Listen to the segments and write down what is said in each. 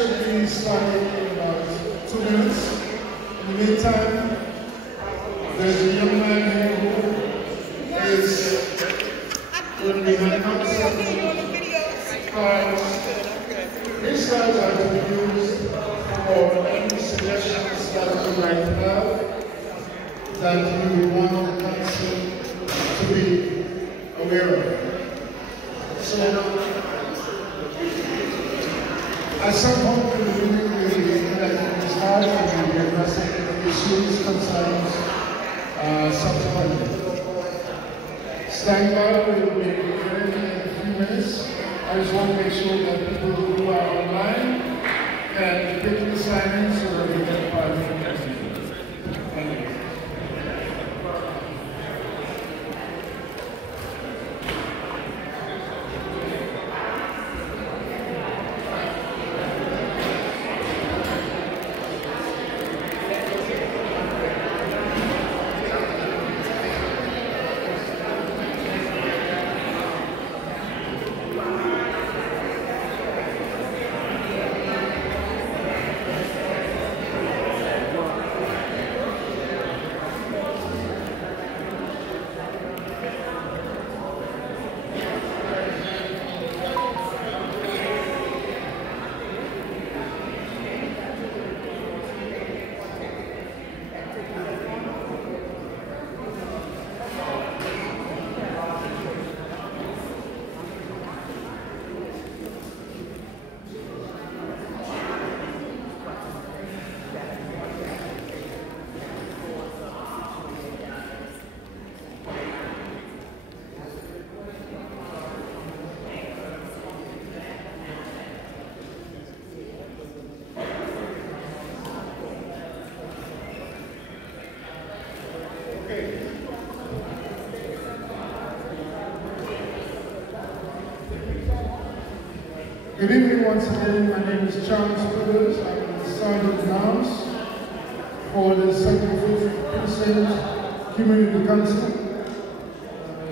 should be starting in about 2 minutes. In the meantime, there's a young man here who is going to be handing out some cards. These cards are to be used for any suggestions that you might have that you want the council to be aware of. So, at some point in the beginning, we will start and we will be addressing issues, concerns, subsequently. Stand by, we will be beginning in a few minutes. I just want to make sure that people who are online can quickly sign in so that we can part of the meeting. Thank you. Good evening once again. My name is Charles Withers. I'm the Sergeant at Arms for the 75th Precinct Community Council.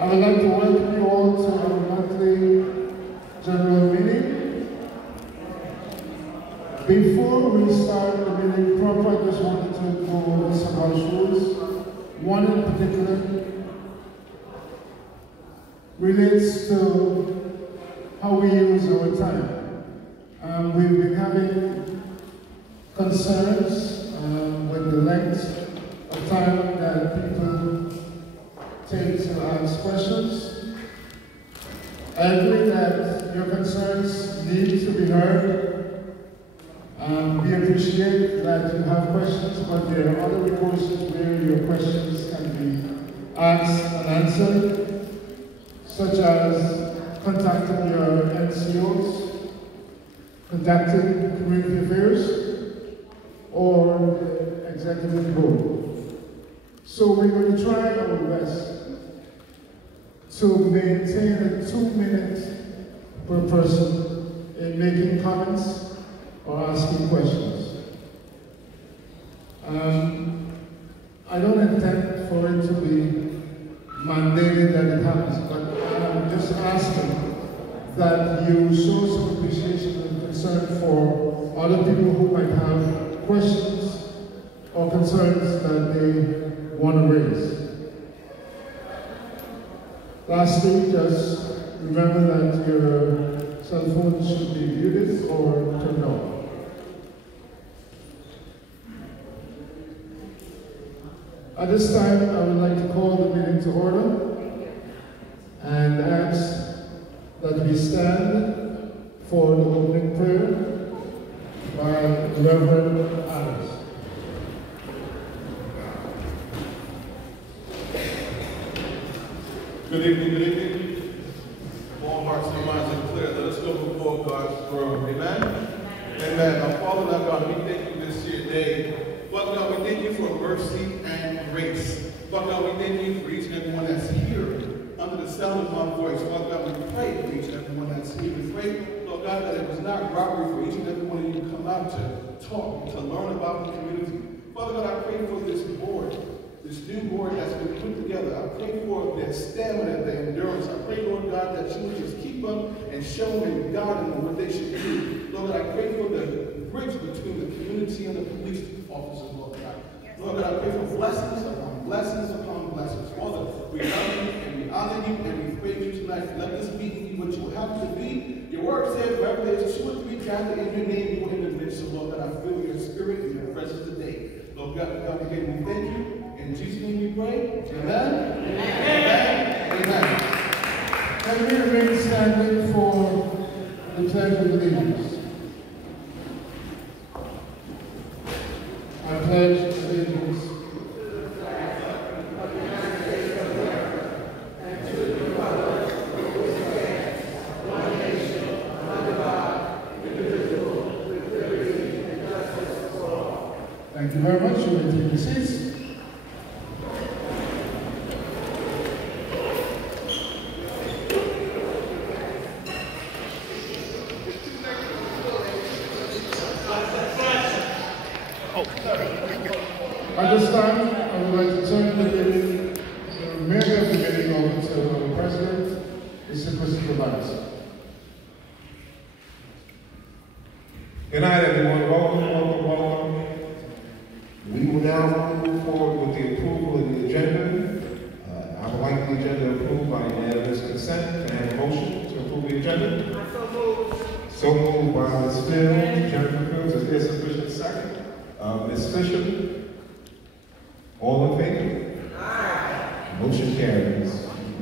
I would like to welcome you all to our monthly general meeting. Before we start the meeting proper, I just wanted to go over some house rules. One in particular relates to how we use our time. We've been having concerns with the length of time that people take to ask questions. I agree that your concerns need to be heard. We appreciate that you have questions, but there are other resources where your questions can be asked and answered, such as contacting your NCOs, contacting community affairs, or the executive board. So we're going to try our best to maintain a 2 minutes per person in making comments or asking questions. I don't intend for it to be mandated that it happens, but I'm just asking that you show some appreciation and concern for other people who might have questions or concerns that they want to raise. Lastly, just remember that your cell phone should be muted or turned off. At this time, I would like to call the meeting to order and ask that we stand for the opening prayer by Reverend Adams. Good evening, good evening. All hearts and minds are clear. Let us go before God's throne. Amen? Amen. Our Father and our God, we thank you this year day. Father God, we thank you for mercy and grace. Father God, we thank you for each and every one that's here under the sound of my voice. Father God, we pray for each and every one that's here. We pray, Lord God, that it was not robbery for each and every one of you to come out to talk, to learn about the community. Father God, I pray for this board, this new board that's been put together. I pray for their stamina, their endurance. I pray, Lord God, that you would just keep them and show them and guide them what they should do. Lord God, I pray for the Lord God, I pray for blessings upon blessings upon blessings. Father, we love you and we honor you and we praise you tonight. Let this meeting be what you will have it to be. Your word says, wherever there's 2 or 3 gathered in your name, you are in the midst. So, Lord God, I feel your spirit and your presence today. Lord God, again, we thank you. In Jesus' name we pray. Amen. Amen. Amen. Can we remain standing for the pledge of allegiance? I pledge allegiance to the flag of the United States of America and to the republic for which it stands, one nation, under God, indivisible, with liberty and justice for all. Thank you very much. You may take your seats. At this time, I would like to turn the remainder of the meeting over to our President, Mr. Christopher Banks. Good night, everyone. Welcome. We will now move forward with the approval of the agenda. I would like the agenda approved by unanimous consent. Can I have a motion to approve the agenda? So moved by Ms. Fields, Jennifer Fields. Is there sufficient second? Ms. Fisher? All in favor? Aye. Motion carries.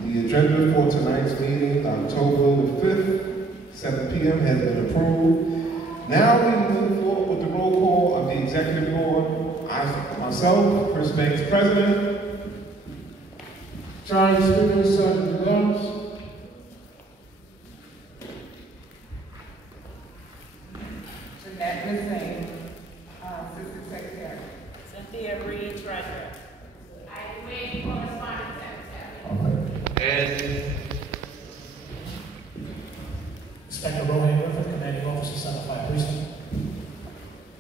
The agenda for tonight's meeting, October the 5th, 7 p.m. has been approved. Now we move forward with the roll call of the Executive Board. Myself, Chris Banks, President. Charles Stevens, Sergeant Jones. Jeanette Missing, Assistant Secretary. Cynthia Reed, Treasurer. I wait correspondent secretary. All right. And Inspector Rohan Griffith, Commanding Officer, 75 Precinct.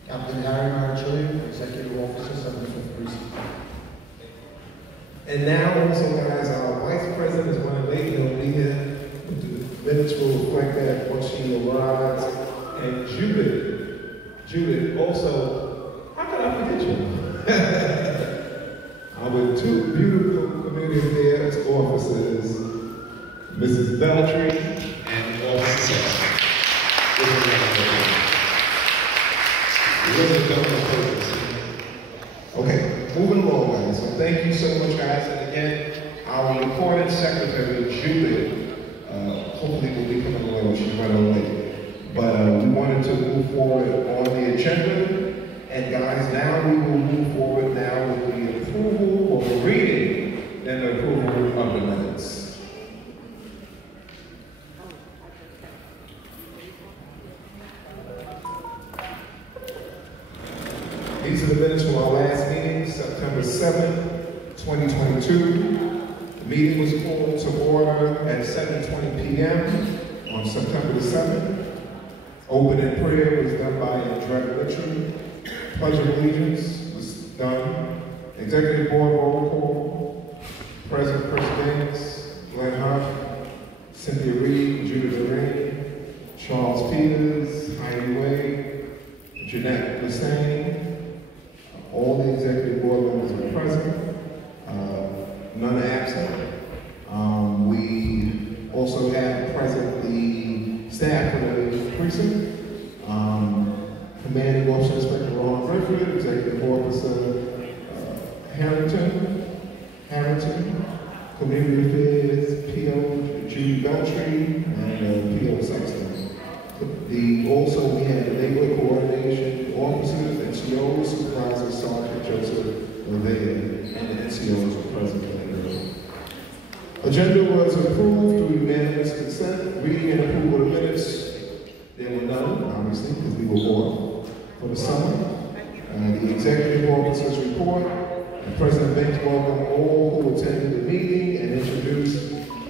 Captain Harry Marachilli, Executive Officer, 75th Precinct. And now also, guys, our Vice President is running late. He'll be here. The minutes will reflect that once she arrives. And Judith, also, how can I forget you? With 2 beautiful community affairs officers, Mrs. Beltry and Officer Okay, moving along, guys. So thank you so much, guys. And again, our recording secretary, Judith, hopefully will be coming along. She's running late. But we wanted to move forward on the agenda. And guys, now we will move forward now with the approval or the reading and the approval of the minutes. These are the minutes from our last meeting, September 7th, 2022. The meeting was called to order at 7:20 p.m. on September the 7th. Opening prayer was done by Andrea Richard. Pledge of Allegiance was done. Executive Board roll call. President Chris Banks, Glenn Huff, Cynthia Reed, Judith Lorraine, Charles Peters, Heidi Wade, Jeanette Lassane. All the Executive Board members are present. None are absent. We also have present the staff of the precinct. Commanding Officer Inspector Ron Griffith, Executive Officer Harrington, Community Affairs, P.O. Judy Beltry, and P.O. Sexton. Also, we have the neighborhood coordination officers, NCOs, Supervisor Sergeant Joseph Levea, and the NCOs were present in the room. Agenda was approved through unanimous consent. Reading and approval of minutes, there were none, obviously, because we were off for the summer. The executive officers report. President Banks welcomed all who attended the meeting and introduced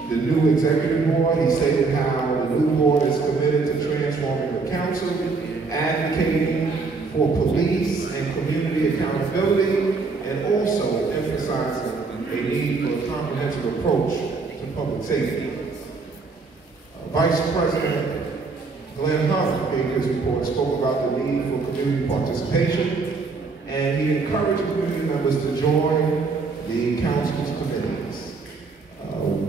the new executive board. He stated how the new board is committed to transforming the council, advocating for police and community accountability, and also emphasizing a need for a comprehensive approach to public safety. Vice President Glenn Huff gave his report, spoke about the need for community participation and he encouraged community members to join the council's committees.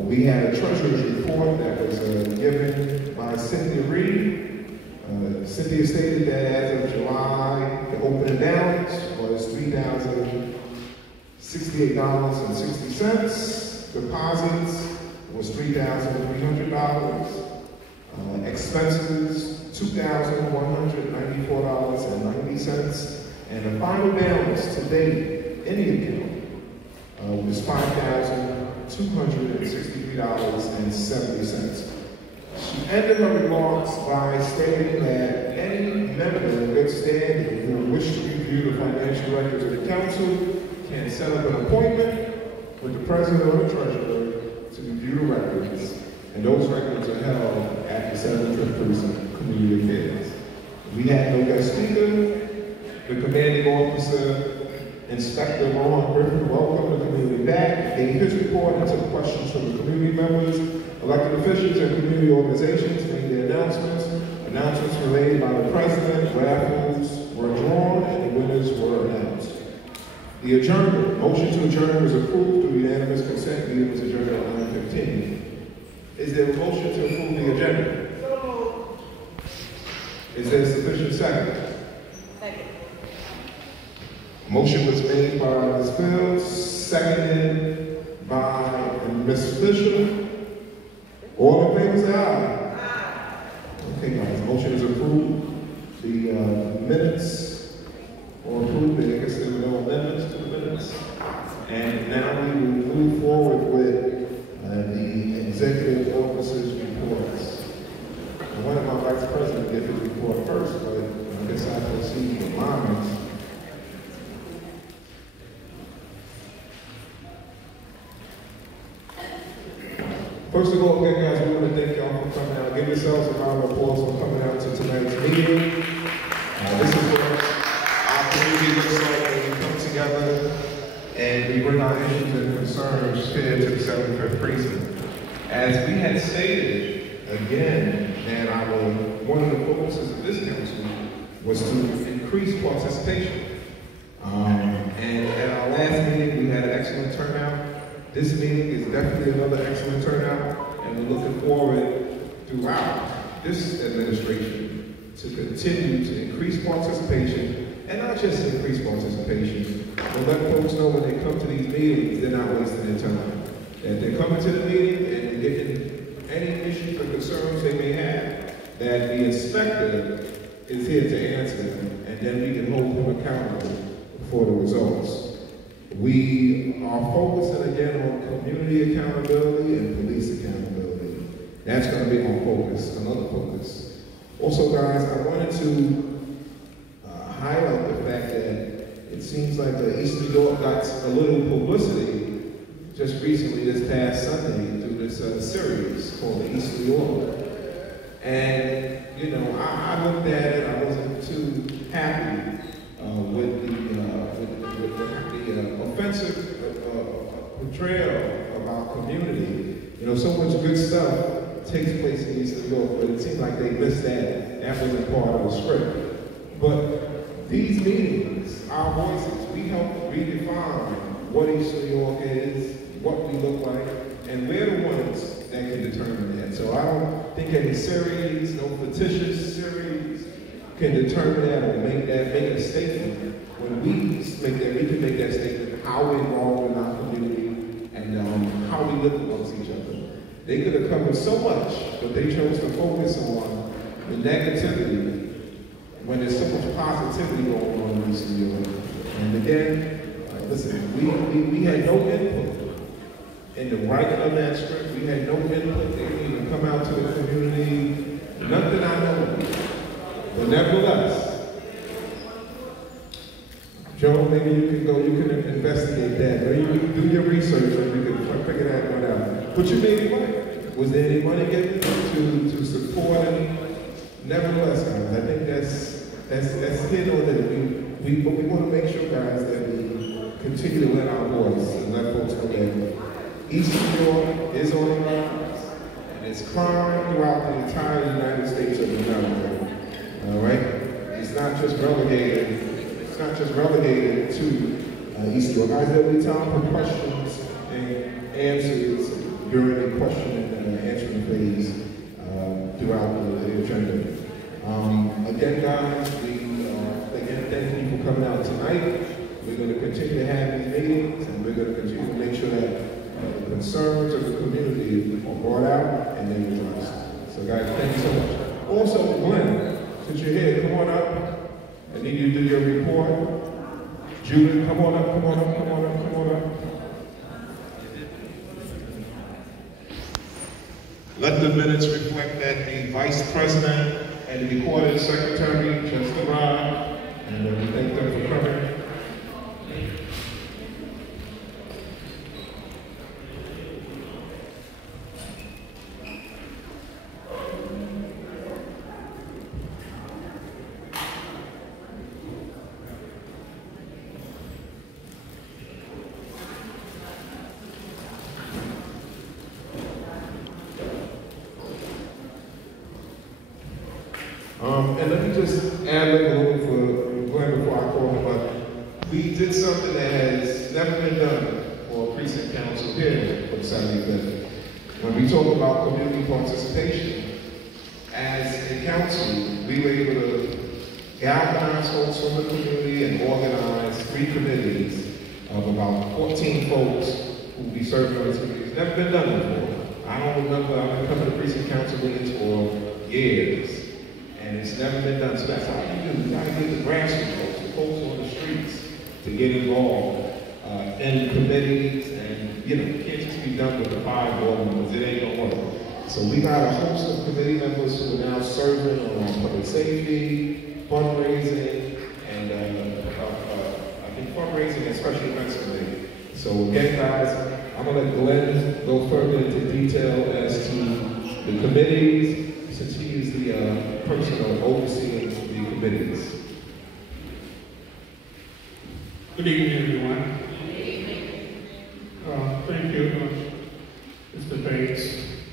We had a treasurer's report that was given by Cynthia Reed. Cynthia stated that as of July, the opening balance was $3,068.60. Deposits was $3,300. Expenses, $2,194.90. And the final balance to date in the account was $5,263.70. She ended her remarks by stating that any member in good standing who wishes to review the financial records of the council can set up an appointment with the president or the treasurer to review the records, and those records are held at the 75th Precinct Community Affairs. We had no guest speaker. The commanding officer, Inspector Ron Griffin, welcomed the community back, gave his report, and took questions from the community members. Elected officials and community organizations made their announcements. Announcements were made by the president, raffles were drawn, and the winners were announced. The adjournment, motion to adjourn was approved through unanimous consent. Meeting was adjourned at 9:15. Is there a motion to approve the agenda? Is there a sufficient second? Second. Motion was made by Ms. Fields, seconded by Ms. Fisher. All in favor say aye. Okay, guys, motion is approved. The minutes are approved. I guess there were no amendments to the minutes. And now we will move forward with the executive officer's reports. I wanted my vice president to get his report first, but I guess I have to see the lines. First of all, again, guys, we want to thank y'all for coming out. Give yourselves a round of applause for coming out to tonight's meeting. This is what our community looks like when we come together and we bring our issues and concerns here to the 75th Precinct. As we had stated, again, that one of the focuses of this council was to increase participation. And at our last meeting, we had an excellent turnout. This meeting is definitely another excellent turnout, and we're looking forward throughout this administration to continue to increase participation, and not just increase participation, but let folks know when they come to these meetings, they're not wasting their time. That they're coming to the meeting and getting any issues or concerns they may have, that the inspector is here to answer them, and then we can hold them accountable for the results. We are focusing again on community accountability and police accountability. That's going to be our focus, another focus. Also, guys, I wanted to highlight the fact that it seems like East New York got a little publicity just recently this past Sunday through this series called the East New York. And, you know, I looked at it, I wasn't too happy with the offensive portrayal of our community. You know, so much good stuff takes place in East New York, but it seemed like they missed that. That wasn't part of the script. But these meetings, our voices, we help redefine what East New York is, what we look like, and we're the ones that can determine that. So I don't think any series, no fictitious series, can determine that or make a statement. When we make that, we can make that statement how we're involved in our community and how we live amongst each other. They could have covered so much, but they chose to focus on the negativity when there's so much positivity going on in East New York. And again, listen, we had no input in the writing of that script. We had no input. They didn't even come out to the community. Nothing I know of. But nevertheless, Joe, maybe you can investigate that. Maybe you can do your research and you can figure that one out. But you made it right. Was there any money given to support it? Nevertheless, guys, I think that's hit on it. But we want to make sure, guys, that we continue to let our voice and let folks know that East New York is on the rise, and it's crime throughout the entire United States of America. All right? It's not just relegated it's not just relegated to East York. Guys, there'll be time for questions and answers during the question and answering phase throughout the agenda. Again, guys, again, thank you for coming out tonight. We're going to continue to have these meetings, and we're going to continue to make sure that the concerns of the community are brought out and then addressed. So, guys, thank you so much. Also, Glenn, since you're here, come on up. I need you to do your report. Judith, come on up, come on up, come on up, come on up. Let the minutes reflect that the Vice President and the Recording Secretary just arrived, and we thank them for coming. And let me just add a little for Glenn before I call him up. We did something that has never been done for a precinct council here for the 75th. When we talk about community participation, as a council, we were able to galvanize folks from the community and organize 3 committees of about 14 folks who will be serving on this committee. It's never been done before. I don't remember, I've been coming to precinct council meetings for years. And it's never been done. So that's how you do. You gotta get the grassroots folks, the folks on the streets, to get involved in committees, and it can't just be done with the 5 board members. It ain't gonna work. So we got a host of committee members who are now serving on public safety, fundraising, and I think fundraising and special events committee. So again, guys, I'm gonna let Glenn go further into detail as to the committees, since he is the person overseeing the committees. Good evening, everyone. Thank you, Mr. Bates.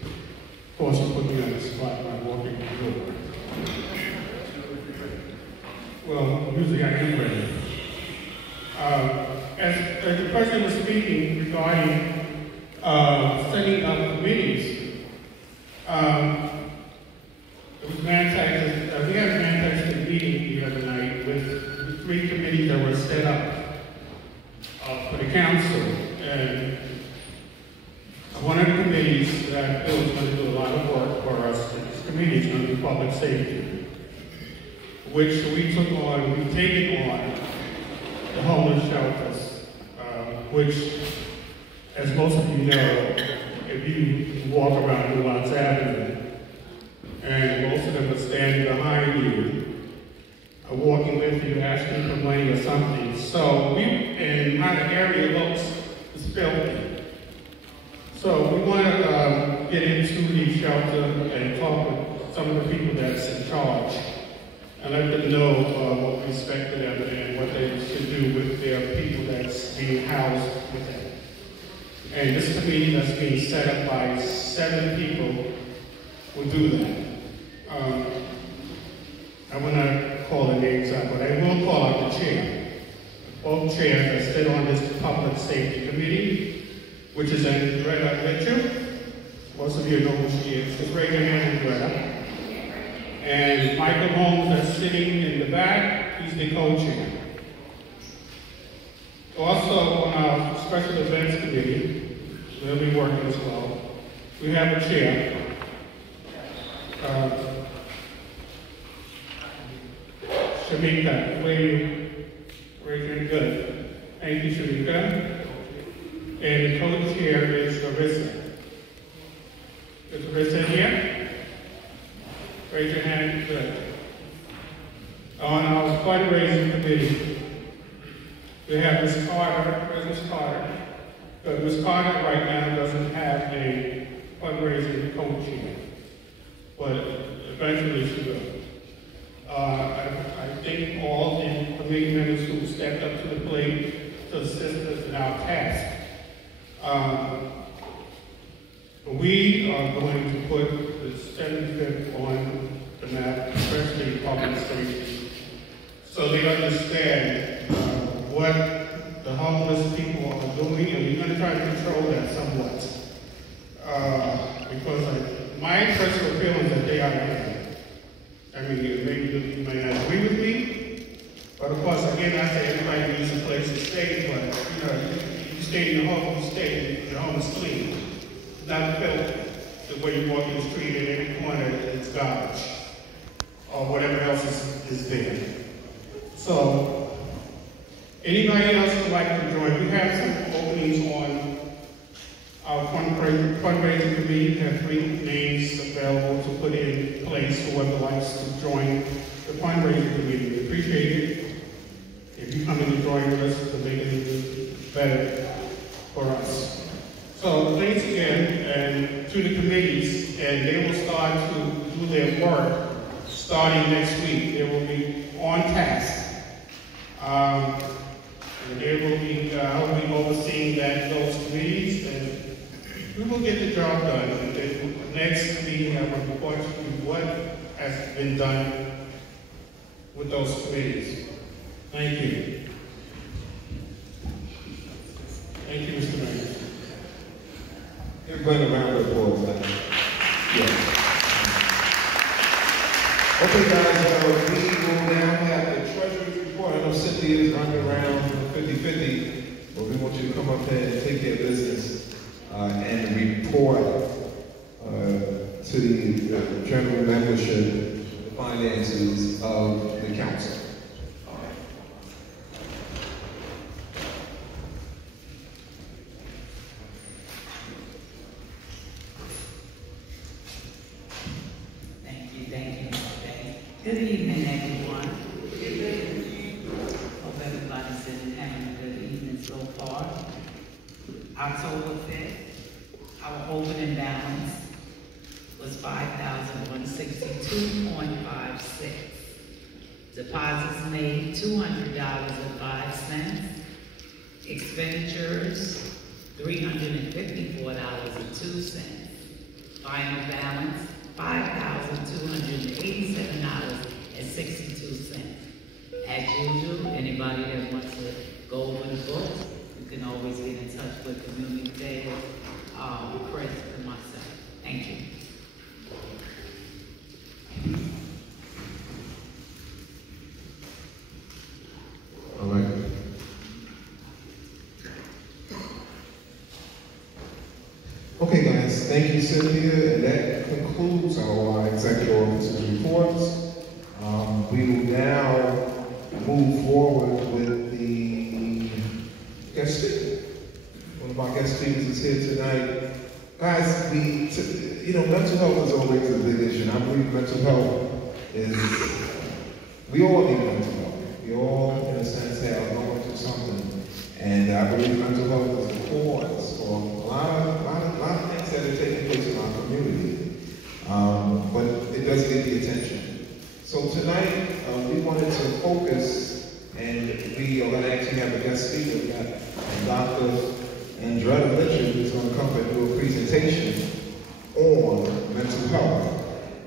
Of course, you put me on the spot by walking through. Well, usually I am ready. As the person was speaking regarding setting up committees, we had a fantastic meeting the other night with the 3 committees that were set up for the council. And one of the committees that I feel is going to do a lot of work for us, this committee is going to be public safety, which we've taken on the homeless shelters, which, as most of you know, if you walk around New Lots Avenue, and most of them are standing behind you, walking with you, asking for money or something. So and how the area looks is filthy. So we want to get into the shelter and talk with some of the people that's in charge and let them know what we expect of them and what they should do with their people that's being housed with them. And this committee that's being set up by 7 people will do that. I will not call the names out, but I will call out the chair. Both chairs that sit on this public safety committee, which is Andrea Mitchell. Most of you know who she is. Just raise your hand, Andrea. And Michael Holmes that's sitting in the back, he's the co-chair. Also on our special events committee, they'll be working as well. We have a chair. Shamika, raising good. Thank you, Shamika. And the co-chair is Larissa. Is Larissa here? Raise your hand, good. On our fundraising committee, we have Ms. Carter. Where's Ms. Carter? But Ms. Carter right now doesn't have a fundraising co-chair, but eventually she will. I thank all the committee members who stepped up to the plate to assist us in our task. We are going to put the 75th on the map, especially public safety, so they understand what the homeless people are doing, and we're going to try to control that somewhat. Because my personal feeling is that they are here. I mean, maybe you may not agree with me, but of course, again, I say everybody needs a place to stay, but you stay in your home, you stay, your home is clean. It's not felt the way you walk in the street at any corner, it's garbage, or whatever else is there. So, anybody else would like to join? We have some openings on our fundraising committee. We have 3 names available to put in place for whoever likes to join the fundraising committee. We appreciate it if you come in and join us to make it better for us. So thanks again and to the committees, and they will start to do their work starting next week. They will be on task. And they will be, I'll be overseeing those committees, and we will get the job done. And then next meeting, I will report to you what has been done with those committees. Thank you. Thank you, Mr. Mayor. Everybody around the board. Yeah. Okay, guys, we will now have the treasurer's report. I know Cynthia is running around 50-50, but we want you to come up here and take care of business and report to the general membership finances of the council. Good evening, everyone. Hope everybody's been having a good evening so far. October 5th, our opening balance was $5,162.56. Deposits made $200.05. Expenditures $354.02. Final balance $5,287.62. As usual, anybody that wants to go over the books, you can always get in touch with Community Affairs, Chris, and myself. Thank you. All right. Okay, guys, thank you, Cynthia, and that concludes our executive officer's reports. We will now move forward with the guest speaker. One of our guest speakers is here tonight. Guys, mental health is always a big issue, and I believe mental health is, we all need mental health. We all, in a sense, are going through something, and I believe mental health is the cause for a lot of things that are taking place in our community, but it doesn't get the attention. So tonight, we wanted to focus, and we are going to actually have a guest speaker. We got Dr. Andretta Mitchell, who's going to come and do a presentation on mental health.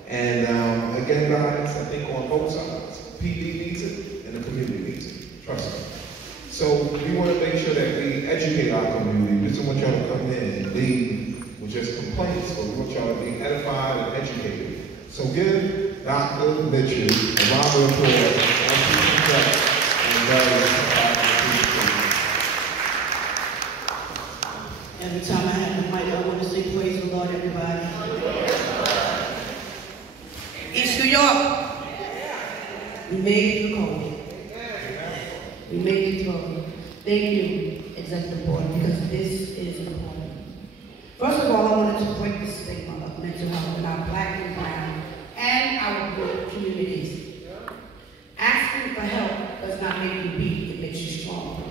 And again, guys, I think on both sides, PD needs it and the community needs it. Trust me. So we want to make sure that we educate our community. We just want y'all to come in and leave with just complaints, but we want y'all to be edified and educated. So give Dr. Mitchell a round of applause. Every time I have the mic, I want to say praise the Lord, everybody. East New York, we made it through COVID. We made it through. Thank you, Executive Board, because this is important. First of all, I wanted to break the stigma of mental health in our Black and brown and our rural communities. Asking for help does not make you weak, it makes you strong.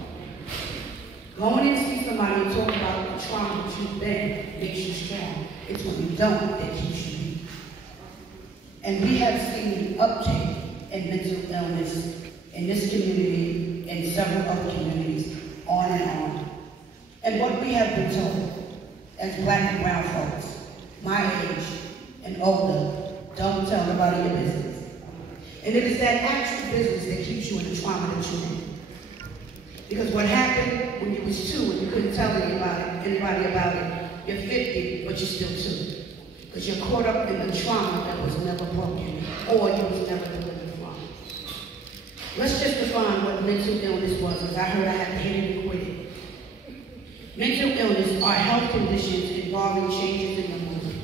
Going in to see somebody and talk about the trauma that you've been makes you strong. It's when you don't that keeps you weak. And we have seen an uptake in mental illness in this community and several other communities, on and on. And what we have been told as Black and brown folks, my age and older, don't tell nobody your business. And it is that actual business that keeps you in the trauma that you're in. Because what happened when you was 2 and you couldn't tell anybody about it, you're 50, but you're still 2. Because you're caught up in the trauma that was never broken, or you was never delivered from. Let's just define what mental illness was, because I heard I had to hit it and quit it. Mental illness are health conditions involving changes in the mood,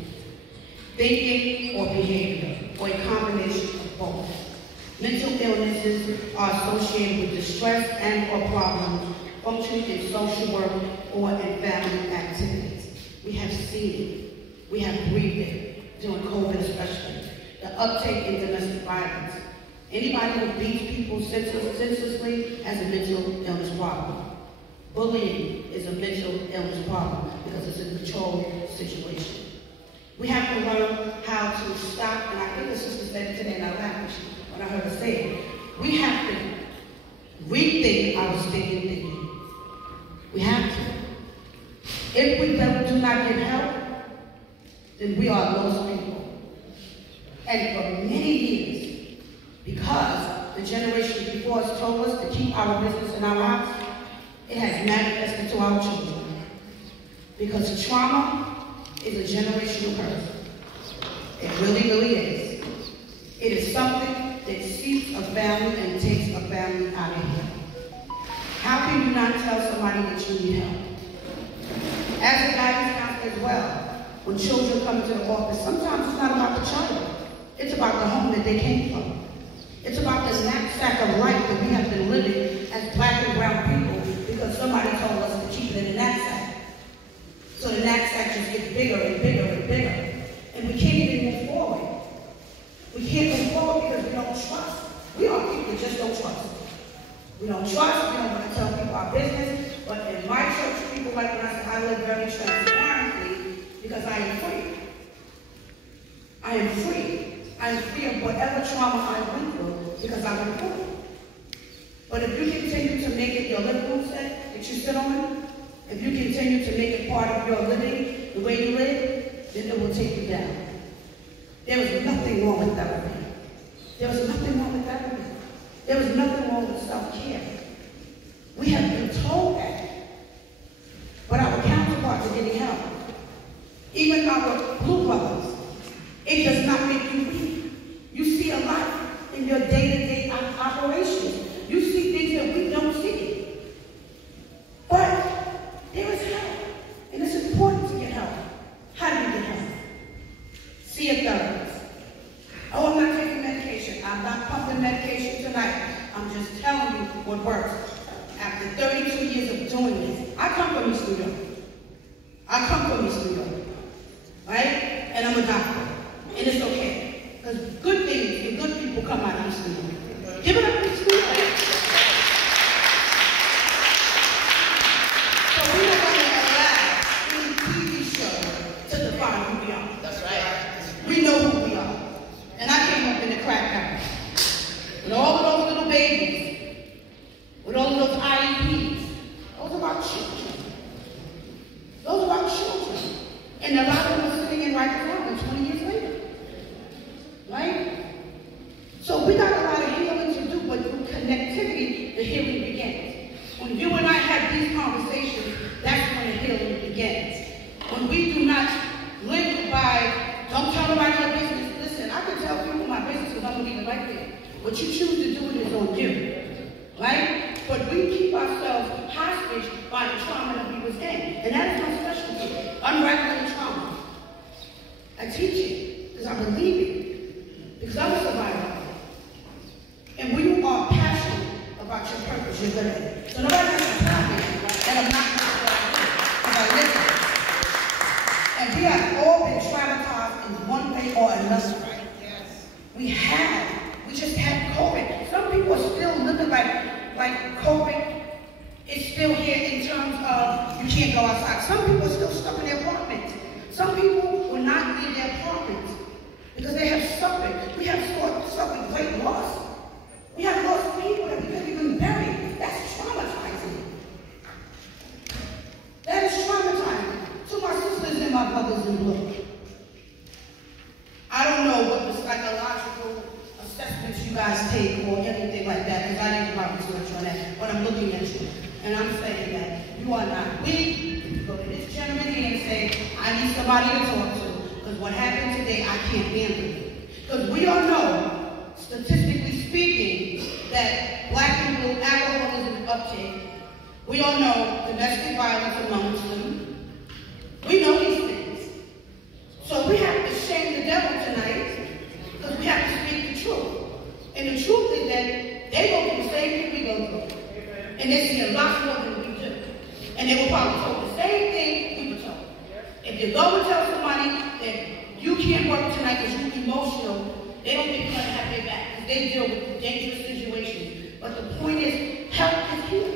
thinking, or behavior, or a combination of both. Mental illnesses are associated with distress and or problems functioning in social work or in family activities. We have seen it. We have breathed it, during COVID especially. The uptake in domestic violence. Anybody who beats people senselessly has a mental illness problem. Bullying is a mental illness problem because it's a controlled situation. We have to learn how to stop, and I think the sister said it today and I laughed when I heard her say it. We have to rethink our stinking thinking. We have to. If we do not get help, then we are lost people. And for many years, because the generation before us told us to keep our business in our house, it has manifested to our children. Because trauma is a generational curse. It really, really is. It is something that seeks a family and takes a family out of here. How can you not tell somebody that you need help? As a guidance counselor as well, when children come into the office, sometimes it's not about the child. It's about the home that they came from. It's about the knapsack of life that we have been living as black and brown people because somebody told us to keep it in the knapsack. So the knapsack just gets bigger and bigger and bigger. And we can't even move forward. We can't move forward because we don't trust. We are people that just don't trust. We don't trust, we don't want to tell people our business, but in my church, people like when I say I live very transparently because I am free. I am free. I am free of whatever trauma I went through because I went through it. But if you continue to make it your living room set that you sit on, if you continue to make it part of your living, the way you live, then it will take you down. There was nothing wrong with therapy. There was nothing wrong with therapy. There was nothing wrong with self-care. We have been told that. But our counterparts are getting help. Even our blue brothers, it does not make you weak. You see a lot in your day-to-day operations. You see things that we don't see. But there is help. And it's important to get help. How do you get help? See a therapist. Oh, I'm not taking medication. I'm not pumping medication tonight. I'm just telling you what works. After 32 years of doing this, I come from East New York. I come from East New York. Right? And I'm a doctor. And it's okay. Because good things and good people come out of East New York. Give it up to East New York. So we don't want to allow any TV show to define who we are. That's right. We know who we are. And I came up in the crack house with all of those little babies, with all of those IEPs. Those are our children. Those are our children. And a lot of them are sitting in right now and 20 years later. Right? So we got a lot of healing to do, but through connectivity, the healing begins. When you and I have these conversations, that's when the healing begins. When we do not live by, don't tell nobody your business. I can tell people my business because I'm leaving right there. What you choose to do is on you. Right? But we keep ourselves hostage by the trauma that we was in. And that is my specialty. Unraveling trauma. I teach it because I believe it. Because I'm a survivor. And when you are passionate about your purpose, you're good at it. So nobody has to tell me that I'm not good at what I do. Because I live it. And we have all been traumatized in one way or another. We just had COVID. Some people are still living like COVID is still here in terms of you can't go outside. Some people are still stuck in their apartments. Some people will not leave their apartments because they have suffered. We have suffered great loss. We have lost people that we couldn't even bury. That's traumatizing. That is traumatizing. To my sisters and my brothers in blue. I don't know what the psychological assessments you guys take or anything like that, because I didn't do my research on that, but I'm looking at you. And I'm saying that you are not weak. You go to this gentleman here and say, I need somebody to talk to, because what happened today, I can't handle it. Because we all know, statistically speaking, that black and blue alcoholism is uptake. We all know domestic violence amongst them. We know these things. So we have to shame the devil tonight, because we have to speak the truth. And the truth is that they go through the same thing we go through. And they see a lot more than we do. And they will probably told the same thing we were told. If you go and tell somebody that you can't work tonight because you're emotional, they don't think you're going to have their back, because they deal with dangerous situations. But the point is, help is here.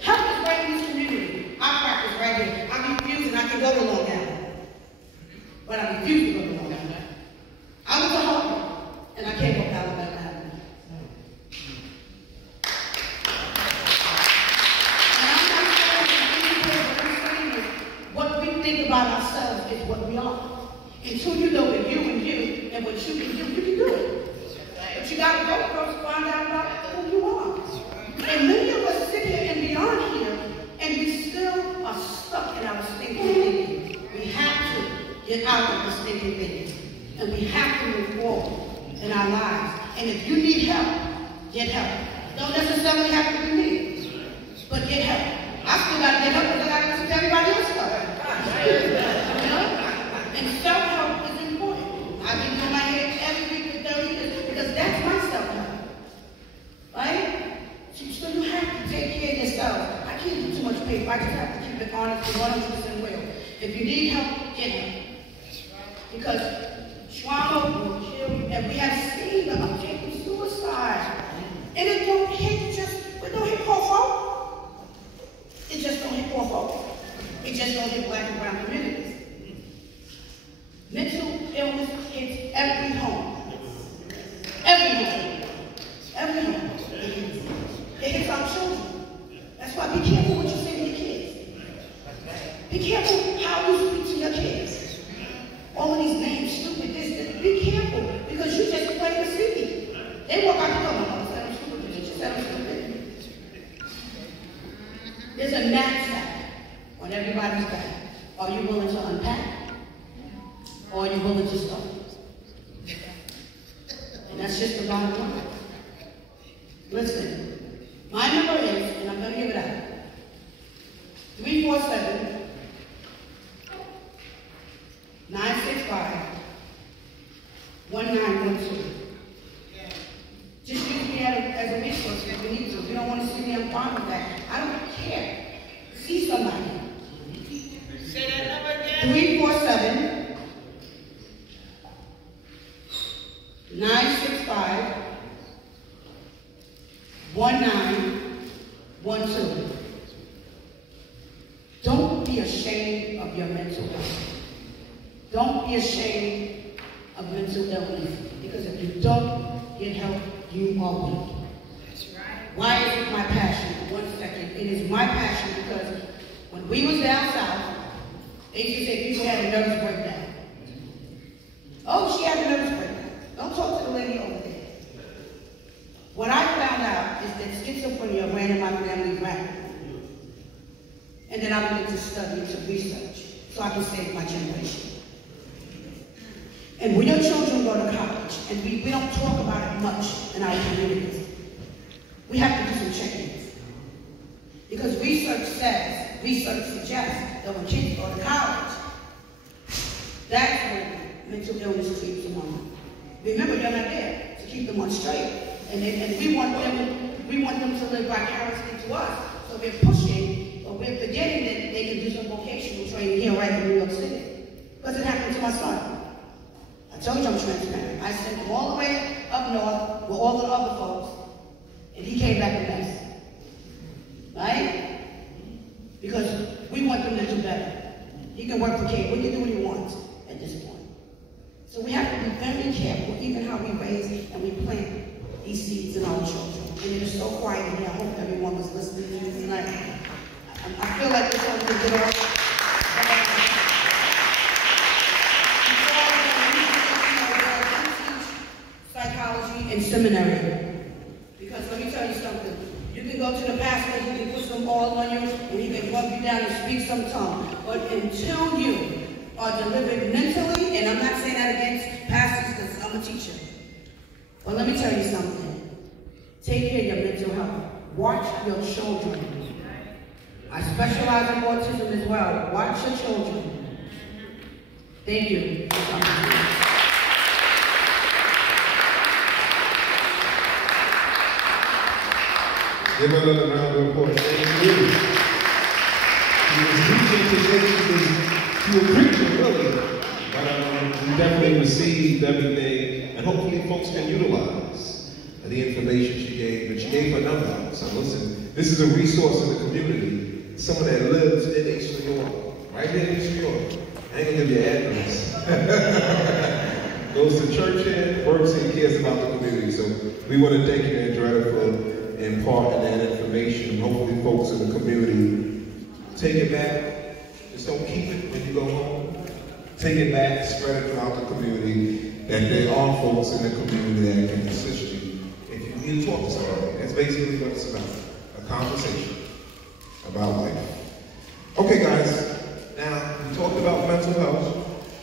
Help is right in this community. I practice right here. I refuse, and I can go to Long Island. But I refuse to go to Long Island. I was a Harvard, and I can't go to Alabama. About ourselves is what we are. Until you know that you and what you can do it. But you got to go first, find out about who you are. And many of us sit here and beyond here, and we still are stuck in our stinking thinking. We have to get out of the stinking thinking. And we have to move forward in our lives. And if you need help, get help. Don't necessarily have to be me, but get help. I still got to get help because I got to listen to everybody else stuff. You know? And self-help is important. I've been doing my hair every week for 30 years because that's my self-help. Right? So you have to take care of yourself. I can't do too much paper. I just have to keep it honest and 100% real. If you need help, get help. Because trauma will kill you. And we have seen the uptake of suicide. And it don't hit poor folk. It just don't hit poor folk. It just don't hit black and brown communities. Mental illness hits every home. Every home. Every home. It hits our children. That's why be careful what you say to your kids. Be careful how you speak to your kids. All of these names, stupid, this. Be careful, because you just play the city. They walk out the door, my mother said I'm stupid, but she said I'm stupid. There's a knapsack on everybody's back. Are you willing to unpack? Or are you willing to stop? And that's just the bottom line. Listen, my number is, and I'm going to give it out, 347-965-1912. Just use me as a resource if you need to. If you don't want to see me, I'm fine with that. I don't care. See somebody. Say that number again. 347-965-1912. Don't be ashamed of your mental health. Don't be ashamed of mental illness. Because if you don't get help, you are weak. That's right. Why is it my passion? 1 second. It is my passion because when we was down south, they used to say people had a nervous breakdown. Oh, she had a nervous breakdown. Don't talk to the lady over there. What I found out is that schizophrenia ran in my family's record. And then I went to study, to research, so I can save my generation. And when your children go to college, and we don't talk about it much in our communities, we have to do some check-ins. Because research suggests that when kids go to college, that's when mental illness creeps along. Remember, you're not there to keep them on straight. And we want them to live vicariously to us. So we're pushing, but we're forgetting that they can do some vocational training here right in New York City. Because it happened to my son. I told you I'm transparent. I sent him all the way up north with all the other folks, and he came back a mess. Right? Because we want them to do better. He can work for cable. He can do what he wants at this point. So we have to be very careful, even how we raise and we plant these seeds in our children. And it is so quiet in here. I hope everyone was listening to me tonight. I feel like this one to get off. Psychology in seminary. Because let me tell you something. You can can go to the pastor, he can put some oil on you, and he can rub you down and speak some tongue. But until you are delivered mentally, and I'm not saying that against pastors because I'm a teacher. But let me tell you something. Take care of your mental health. Watch your children. I specialize in autism as well. Watch your children. Thank you. Give another round of applause. Thank you. He was preaching today. He was preaching really. But we definitely received everything, and hopefully folks can utilize the information she gave. But she gave her number. So listen, this is a resource in the community. Someone that lives in East New York, right here in East New York. I ain't gonna give you an address. Goes to church here, works and cares about the community. So we want to thank you, Andrea, for imparting that information. Hopefully folks in the community take it back. Just don't keep it when you go home. Take it back, spread it throughout the community, that there are folks in the community that can assist you if you need to talk to somebody. That's basically what it's about, a conversation about life. Okay, guys, now we talked about mental health.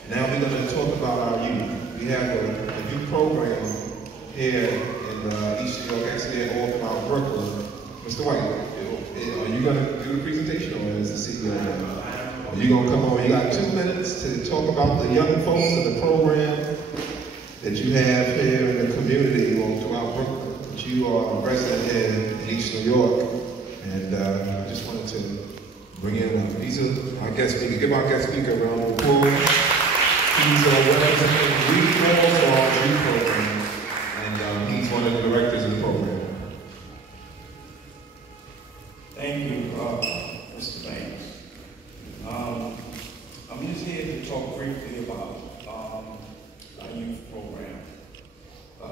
Now we're going to talk about our youth. We have a youth program here in East New York, actually all throughout Brooklyn. Mr. White, are you going to do the presentation, or is the CEO? Are you going to come on? You got 2 minutes to talk about the young folks and the program that you have here in the community all throughout Brooklyn. But you are a resident here in East New York, and I just wanted to bring in these are our guest speakers. Give our guest speaker a round of applause. He's representing Read All Stars Youth Program, and he's one of the directors of the program. Thank you, Mr. Banks. I'm just here to talk briefly about our youth program. I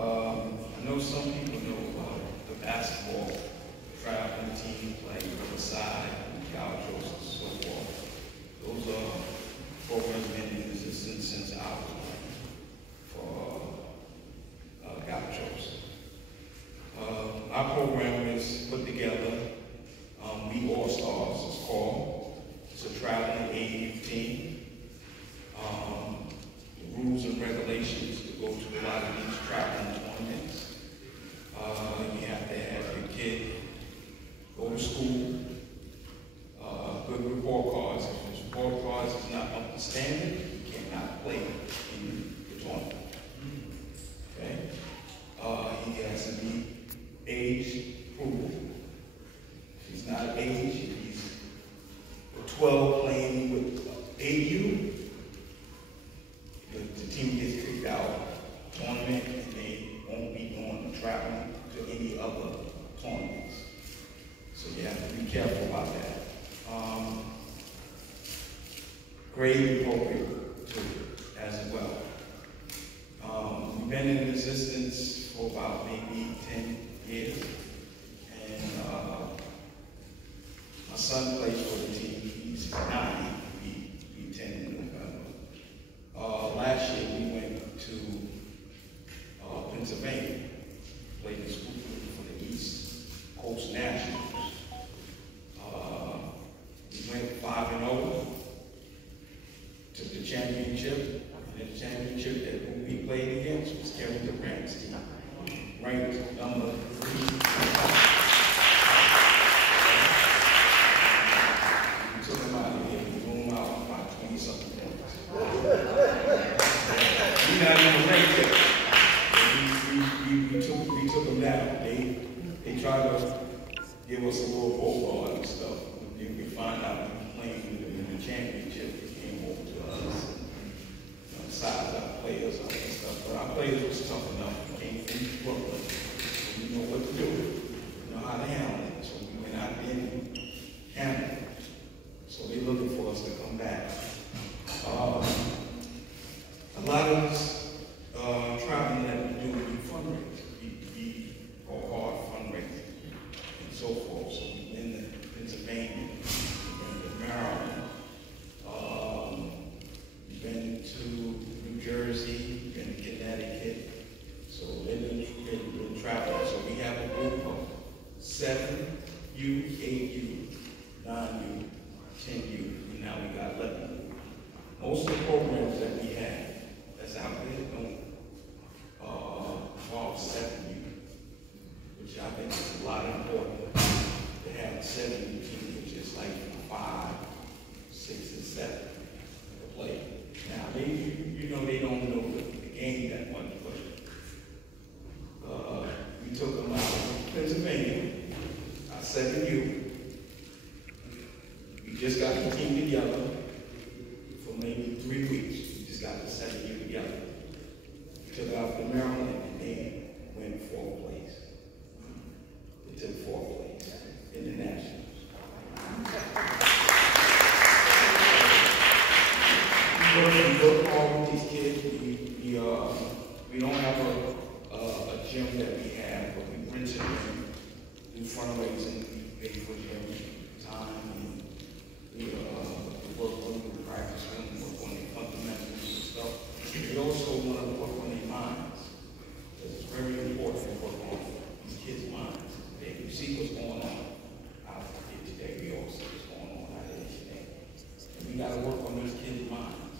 know some people know about the basketball traveling team playing Riverside, Gauchos, and so forth. Those are programs been in existence since I was for Gauchos. Our program is put together. We All Stars is called. It's a traveling AU team. The rules and regulations to go to a lot of these traveling tournaments. You have to have your kid go to school, good report cards. If his report cards is not up to standard, you cannot play in the tournament. Okay? He has to be age approval. If he's not age, if he's 12 playing with AU, the team gets kicked out tournament and they won't be going traveling to any other tournaments. So you have to be careful about that. Grade appropriate too, as well. We've been in existence for about maybe 10 years. And my son plays for the team. He's 9. He 10 in November. Last year we went to Pennsylvania, played the school for the East Coast Nationals. We went 5-0, took the championship, and the championship that we played against was Kevin Durant's team, ranked number 3. We took him out of here, we blew him out by 20-something points. We're not even ranked yet. We took them down. They tried to give us a little overall and stuff. Then we find out we were playing with them in the championship. They came over to us and sized our players up and stuff. But our players was tough enough. We came from Brooklyn. So we know what to do. We know how to handle it. So we went out there and handled it. So they're looking for us to come back. A lot of us traveling that we do, we fundraise. We go hard fundraising and so forth. So we've been to Pennsylvania, we've been to Maryland, we've been to New Jersey, we've been to Connecticut. So they've been because I'm out of Pennsylvania. I second you. We just got the team together for maybe 3 weeks. We just got the second year together. We took out to Maryland and they went 4th place. They took 4th place in the Nationals. We work hard with these kids. We don't have a gym that we have, but we rent it and do fundraising. We pay for gym time and we work on the practice room, work on the fundamentals and stuff. We also want to work on their minds. It's very important to work on these kids' minds. You see what's going on out here today. We all see what's going on out here today. And we got to work on these kids' minds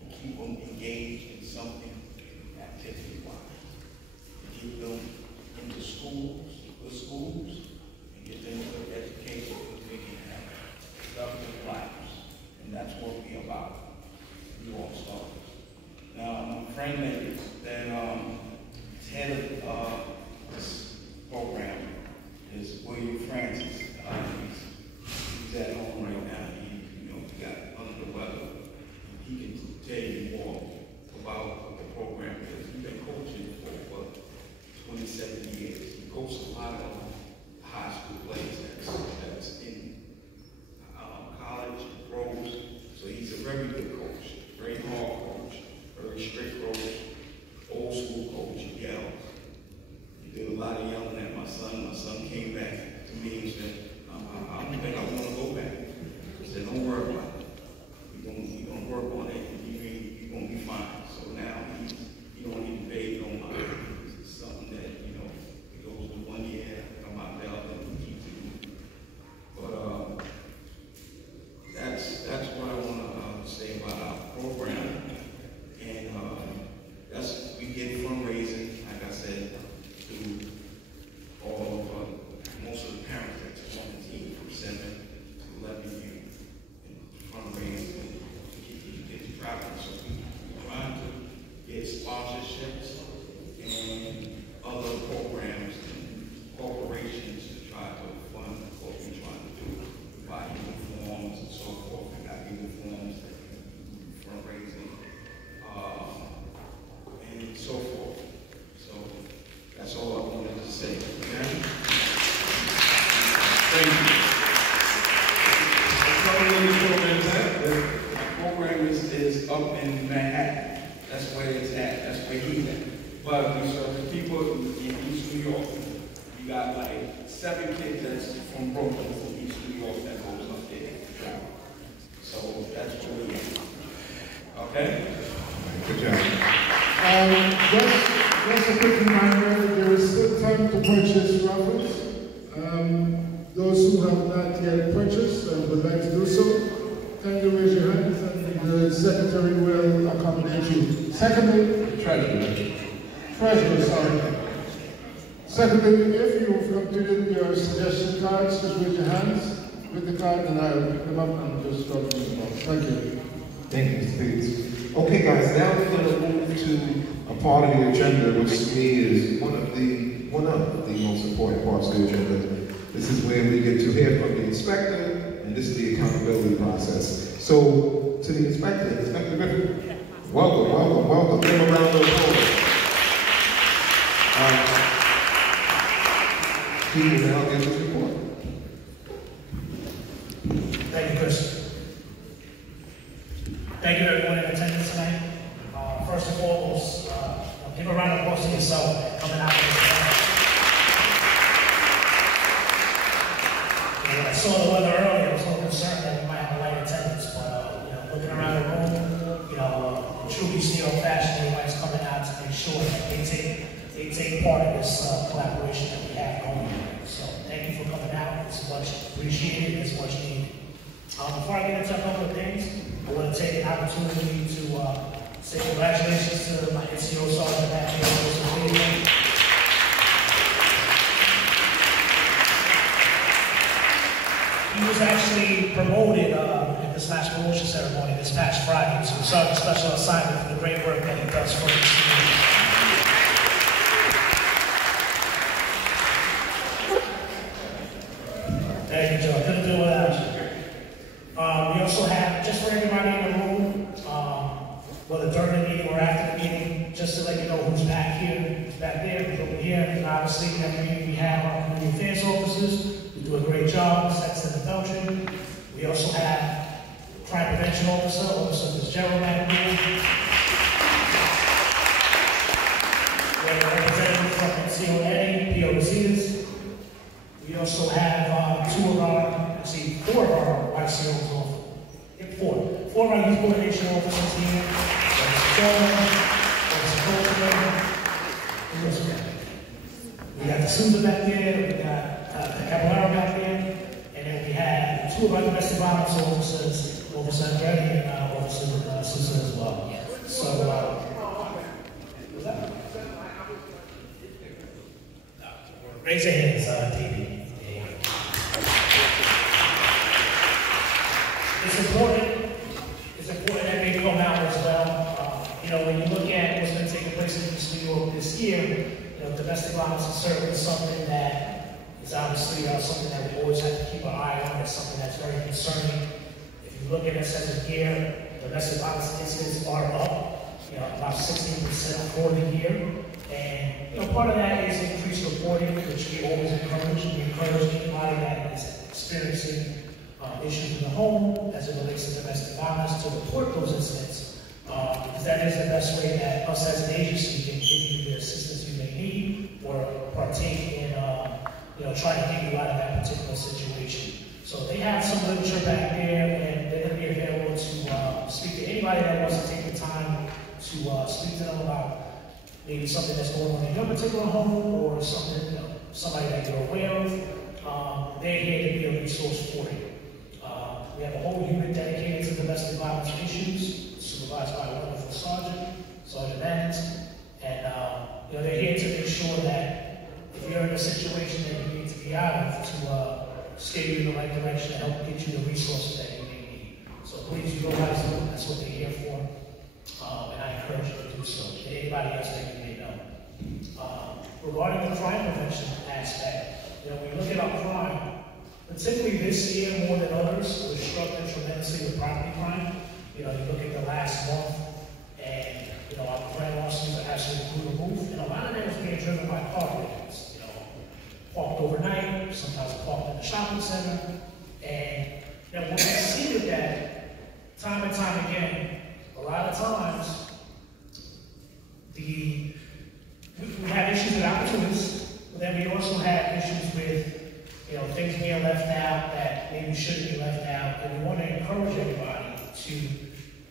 and keep them engaged in something activity-wise. To keep them into schools, good schools, and get them good education so they can have productive lives. And that's what we're about. You all start. Now, my friend that is head of this program is William Francis. He's at home right now. He got under the weather. He can tell you more about the program because he's been coaching for 27 years. He coached a lot of high school players that's in college and pros. So he's a very good coach, very hard coach, very strict coach, old school coach. He yells. He did a lot of yelling at my son. My son came back to me and said, I don't think I want to go back. I said, don't worry about it. We're going to work on it and you're going to be fine. So now you don't need to pay no mind. It's something that, it goes to 1 year, come out there and keep it. But that's what I want to say about our program. And we get fundraising, like I said, through all of most of the parents that's on the team from 7 to 11 years and fundraising to keep these kids traveling. So we're trying to get sponsorships and other programs and corporations to try to fund what we're trying to do. We buy uniforms and so forth. We got uniforms that we do fundraising and so forth. So that's all I wanted to say. Okay? Thank you. The program is up in Manhattan. That's where it's at. That's where he's at. But we serve the people in East New York. We got like 7 kids that's from Brooklyn, from East New York, that goes up there to travel. So that's where we are. Okay? Good job. Just a quick reminder, there is still time to purchase raffles. Those who have not yet purchased and would like to do so, kindly raise your hands and the secretary will accommodate you. Secondly, treasurer, sorry. Secondly, if you've completed your suggestion cards, just raise your hands with the card and I'll pick them up and just start from the box. Thank you. Thank you, Mr. Bates. Okay, guys, now we're going to move to a part of the agenda, which to me is one of the most important parts of the agenda. This is where we get to hear from the inspector, and this is the accountability process. So, to the inspector, Inspector Griffin, welcome. Give him a round of applause. He will now give his report. Thank you, Chris. Thank you, everyone in attendance tonight. First and foremost, give a round of applause to yourself coming out of this. When I saw the weather earlier, I was a little concerned that we might have a light attendance, but looking around the room, in true East New York fashion, everybody's coming out to make sure that they take part in this collaboration that we have going on. So thank you for coming out. It's much appreciated. It's much needed. Before I get into a couple of things, I want to take an opportunity to say congratulations to my NCO Sergeant back here. He was actually promoted in this last promotion ceremony this past Friday to Sergeant Special Assignment for the great work that he does for the community. obviously, in that community, we have our community affairs officers who do a great job in sex and adultery. We also have crime prevention officer Fitzgerald Manager. We have a representative from NCOA, P.O. Receivers. We also have four of our YCOs off. Four of our youth coordination officers here. We got the Susan back there, we got the Caballero back there, and then we have two of our domestic violence officers, Officer Andretti and Officer Susan as well. So, what's that? Raise your hands, TV. It's important that they come out as well. When you look at what's been taking place in New York this year, domestic violence is certainly something that is obviously something that we always have to keep our eye on. It's something that's very concerning. If you look at it as a year, domestic violence incidents are up, about 16% for the year. And part of that is increased reporting, which we always encourage. We encourage anybody that is experiencing issues in the home as it relates to domestic violence to report those incidents, because that is the best way that us as an agency can give you the assistance you may need or partake in trying to get you out of that particular situation. So they have some literature back there, and they're going to be available to speak to anybody that wants to take the time to speak to them about maybe something that's going on in your particular home or something, somebody that you're aware of. They're here to be a resource for you. We have a whole unit dedicated to domestic violence issues, supervised by a wonderful Sergeant Mannix, and they're here to make sure that if you're in a situation that you need to be out of, to steer you in the right direction and help get you the resources that you may need. So please utilize them. That's what they're here for, and I encourage you to do so. And anybody else that you may know. Regarding the crime prevention aspect, when we look at our crime, particularly this year more than others, we're struggling tremendously with property crime. You look at the last month, and our crime losses are absolutely through the roof, and a lot of that is being driven by car break-ins. Parked overnight, sometimes parked in the shopping center, and what we see with that, time and time again, a lot of times, we have issues with opportunists, but then we also have issues with things being left out that maybe shouldn't be left out, and we want to encourage everybody to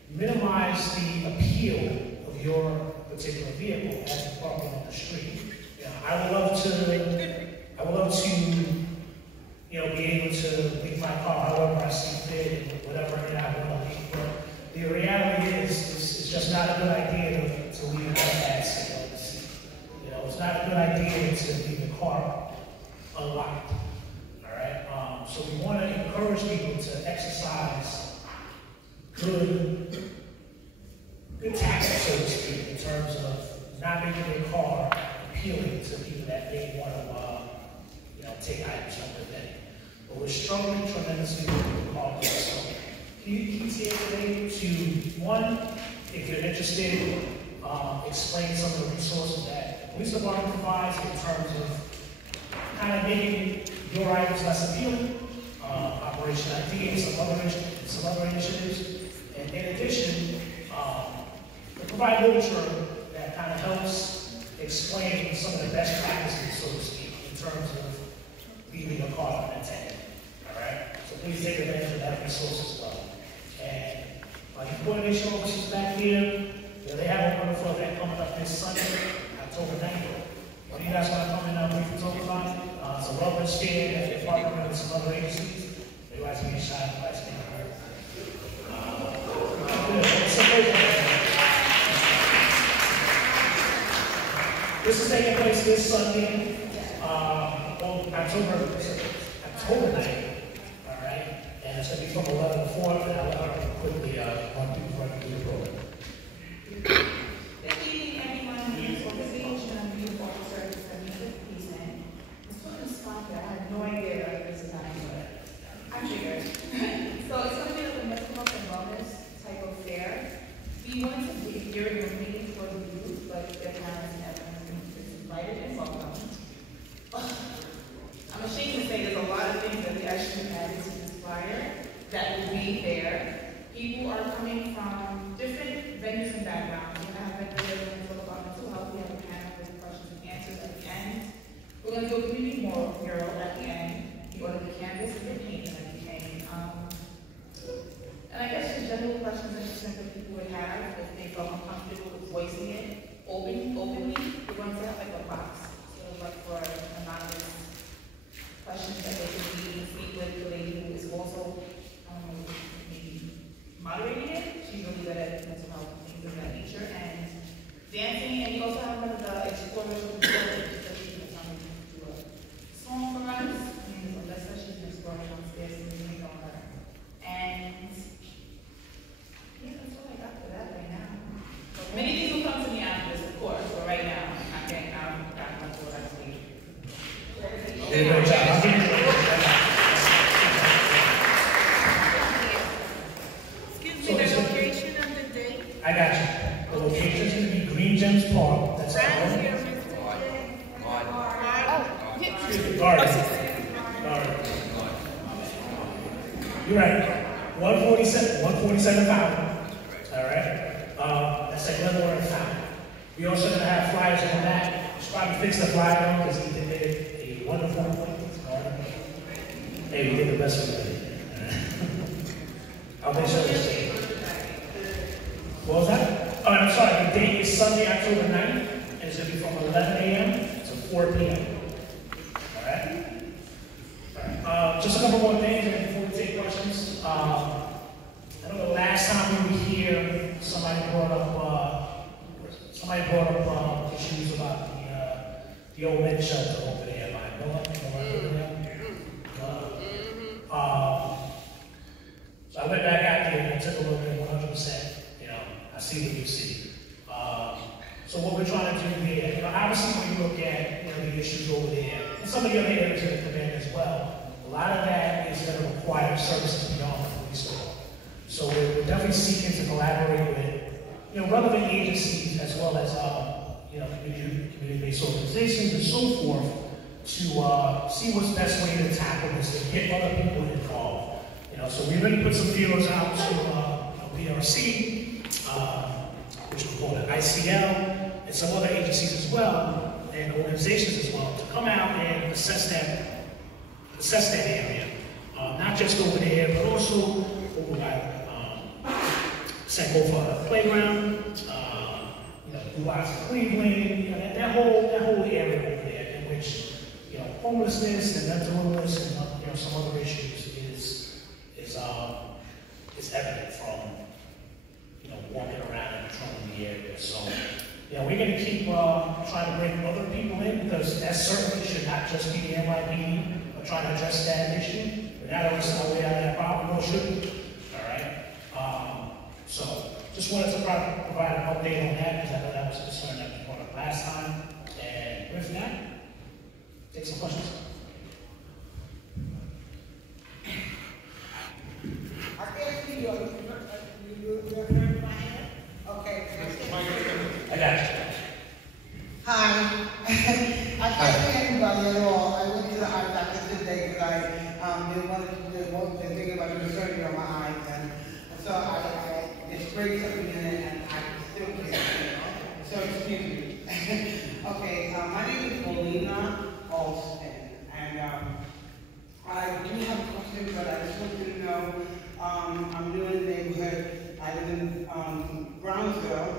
minimize the appeal of your particular vehicle as you're parking on the street. I would love to be able to leave my car however I see fit and whatever I want to leave. But the reality is, it's just not a good idea to leave a bad sitting on the seat. It's not a good idea to leave the car unlocked. So we want to encourage people to exercise good tactics, so to speak, in terms of not making their car appealing to people that may want to, take items from the day. But we're struggling tremendously with the car. So he's here today to, one, if you're interested, explain some of the resources that the police department provides in terms of kind of making your items less appealing, Operation ID, and some other initiatives. And in addition, we provide literature that kind of helps explain some of the best practices, so to speak, in terms of leaving a car unattended. All right? So please take advantage of that resource as well. And my coordination officers back here, they have a wonderful event coming up this Sunday, October 9th. What do you guys want to come in and briefly talk about it? It's a wellness fair that they're partnering with some other agencies. You guys can get shot in the lights. This is taking place this Sunday, on October 9th. All right? And it's going to be from 11 to 4, and I'll quickly run through the program. Good evening, everyone. This is organization of youth officers and youth policemen. It's sort of sponsor. I have no idea what this is happening, but I'm triggered. So it's going to be like a mental health and wellness type of fair. We want to be during the meeting for the youth, but their parents and everyone is invited and welcome. suggestion added to this flyer that will be there. People are coming from different venues and backgrounds. We're going to have vendors that are going to talk about mental health. We have a panel with questions and answers at the end. We're going to do a community mural at the end. You order the canvas and the paint and everything. And I guess just general questions and concerns that people would have if they felt uncomfortable with voicing it openly. We're going to have like a box, sort of like for anonymous questions that they could be speak with the lady who is also moderating it. She's really good at mental health and things of that nature, and dancing. And you also have one of the explorers who do a song for us. And that's why she's an explorer downstairs, and we know her. And yeah, that's all I got for that right now. But many things will come to me after this, of course, but right now, I'm getting out of what I see. Excuse me, the location of the day? I got you. The location is going to be Green Gems Park. That's Right the here, Mr. Garden. You're right. 147 Fountain. All right. That's like Leavenworth and Fountain. We also going to have flyers on that. Just probably fix the flyer because he did a wonderful garden. Hey, we did the best we could. I'll make sure this. What was that? Oh, I'm sorry. The date is Sunday, October 9th, and it's going to be from 11 a.m. to 4 p.m. All right? Just a couple more things before we take questions. I know the last time we were here, somebody brought up issues about the old men's shelter over there. So I went back out there and took a look at 100%. I see what you see. So what we're trying to do here, obviously when you look at the issues over there, and some of the other areas in the command as well, a lot of that is going to require services beyond the police force. So we're definitely seeking to collaborate with relevant agencies as well as community-based organizations and so forth to see what's the best way to tackle this and get other people involved. So we already put some feelers out to PRC, which we call it ICL, and some other agencies as well, and organizations as well, to come out and assess that area. Not just over there, but also over by St. Playground, Blue Eyes of Cleveland, that whole area over there, in which homelessness and mental illness and some other issues is evident from walking around and patrolling the area. So we're going to keep trying to bring other people in, because that certainly should not just be the NYPD or trying to address that issue. We're not always our way out of that problem, nor should we. All right. So just wanted to provide an update on that, because I know that was a concern that was brought up last time. And with that, take some questions. I can't see you. Okay. I got you. Hi. I can't see anybody at all. I went to the eye doctor today because they're thinking about doing surgery on my eyes, and so it sprayed something in it, and I still can't. So excuse me. Okay. My name is Paulina Alston, and I do have a question, but I just want you to know I'm new in the neighborhood. I live in Brownsville,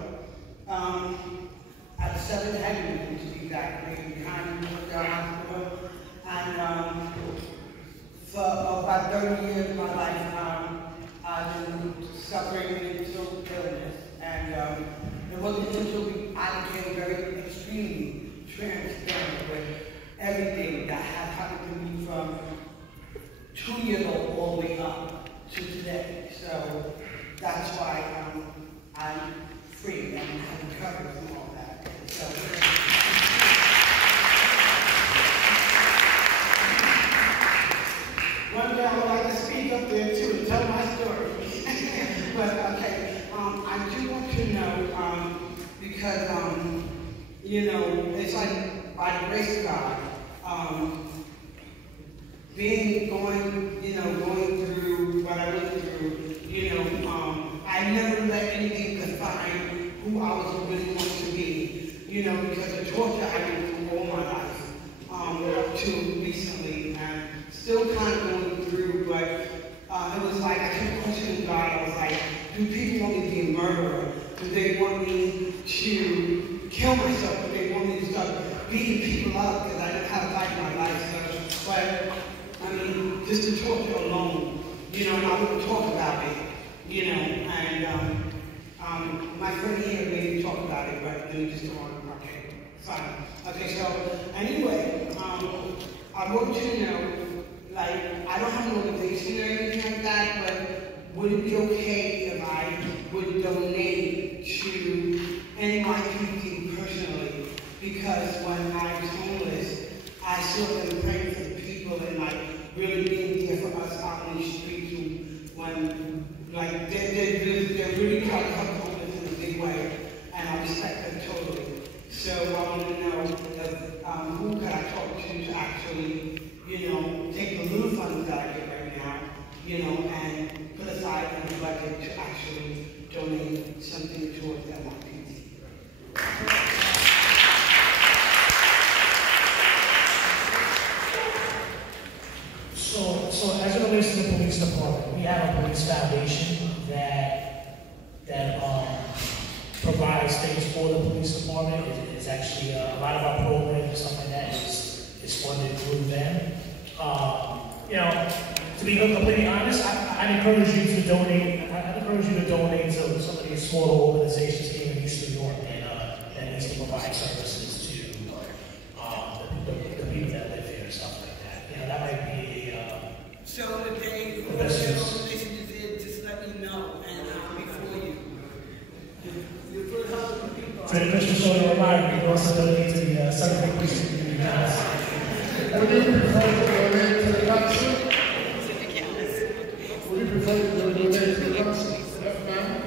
at 7th Avenue, to be exact, behind the hospital. And for about 30 years of my life, I've been suffering with mental illness. And it wasn't until I became very extremely transparent with everything that had happened to me from 2 years old all the way up to today. So that's why I'm free and I'm recovered from all that. So, one day I would like to speak up there too and tell my story. But okay, I do want to know, because it's like by the grace of God, going two recently, and still kind of going through, but it was like I kept questioning God. I was like, do people want me to be a murderer? Do they want me to kill myself? Do they want me to start beating people up? Because I didn't have a fight in my life. So, but, I mean, just to talk alone, you know, and I wouldn't talk about it, you know, and my friend here made me talk about it, but let me just go on. Okay, fine. Okay, so anyway, I want you to know, like, I don't have an organization or anything like that, but would it be okay if I would donate to NYPD personally? Because when I was homeless, I saw them praying for the people and like really being there for us out in the streets who, when like they're really trying to help homeless in a big way, and I respect them totally. So I want to know who can I talk to actually, you know, take the little funds that I get right now, you know, and put aside in the budget to actually donate something towards NYPD. So as it relates to the police department, we have a police foundation that provides things for the police department. It's actually a lot of our programs and stuff like that is funded through them. You know, to be completely honest, I'd encourage you to donate. I'd encourage you to donate to some of these smaller organizations here in East New York that needs to provide services to the people that live here and stuff like that. You know, that might be so if they the best use. just let me know and I'll be for you. For the Christian Shoulder Reminder, we also donate to the Southern Christian Community Council. Would you prefer to donate to the council? Would you prefer to donate to the council? Yes, ma'am?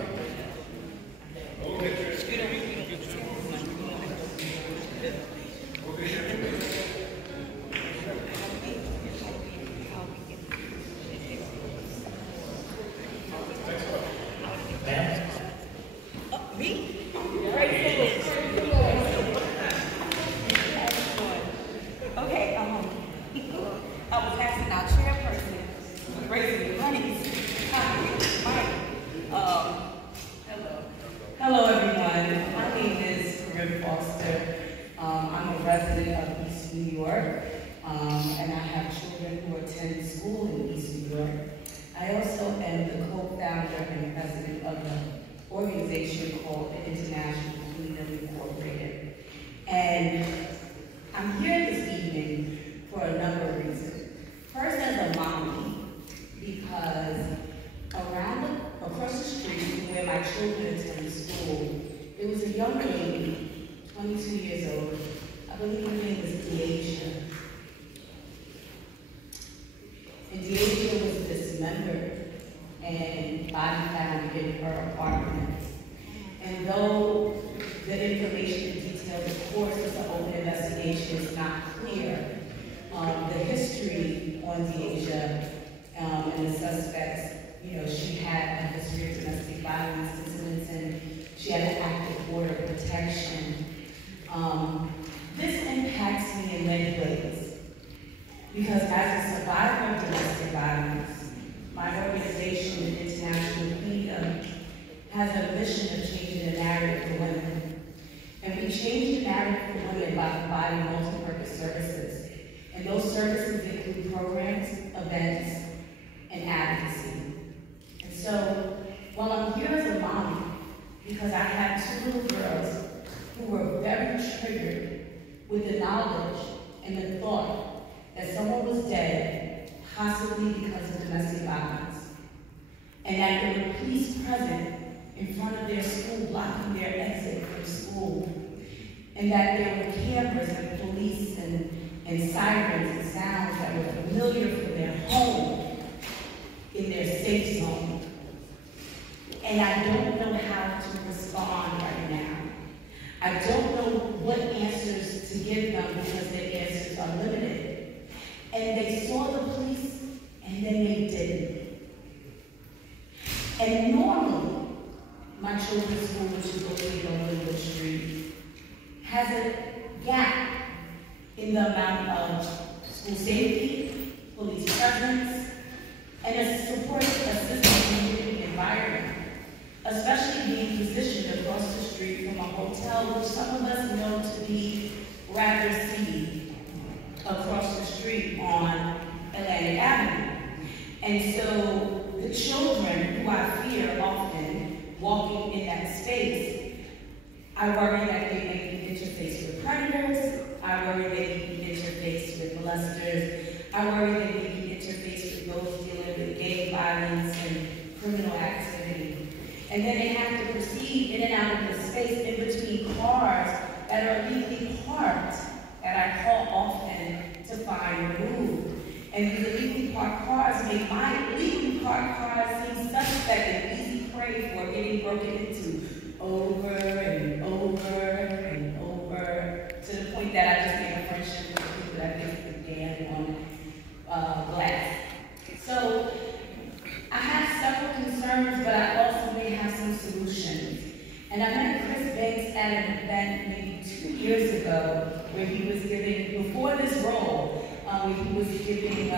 presence, and a support assistant community environment, especially being positioned across the street from a hotel, which some of us know to be rather seedy, across the street on Atlantic Avenue. And so the children who I fear often walking in that space, I worry that they may be interfaced with predators, I worry they may be interfaced with molesters, I worry they may be interfaced with those dealing with gang violence and criminal activity. And then they have to proceed in and out of the space in between cars that are illegally parked, that I call often to find removed. And these illegally parked cars make my illegally parked cars seem suspect and easy prey for getting broken into over and over and over, to the point that I just made a friendship with people that basically began on glass. So I have several concerns, but I also may have some solutions. And I met Chris Banks at an event maybe 2 years ago where he was giving, before this role, he was giving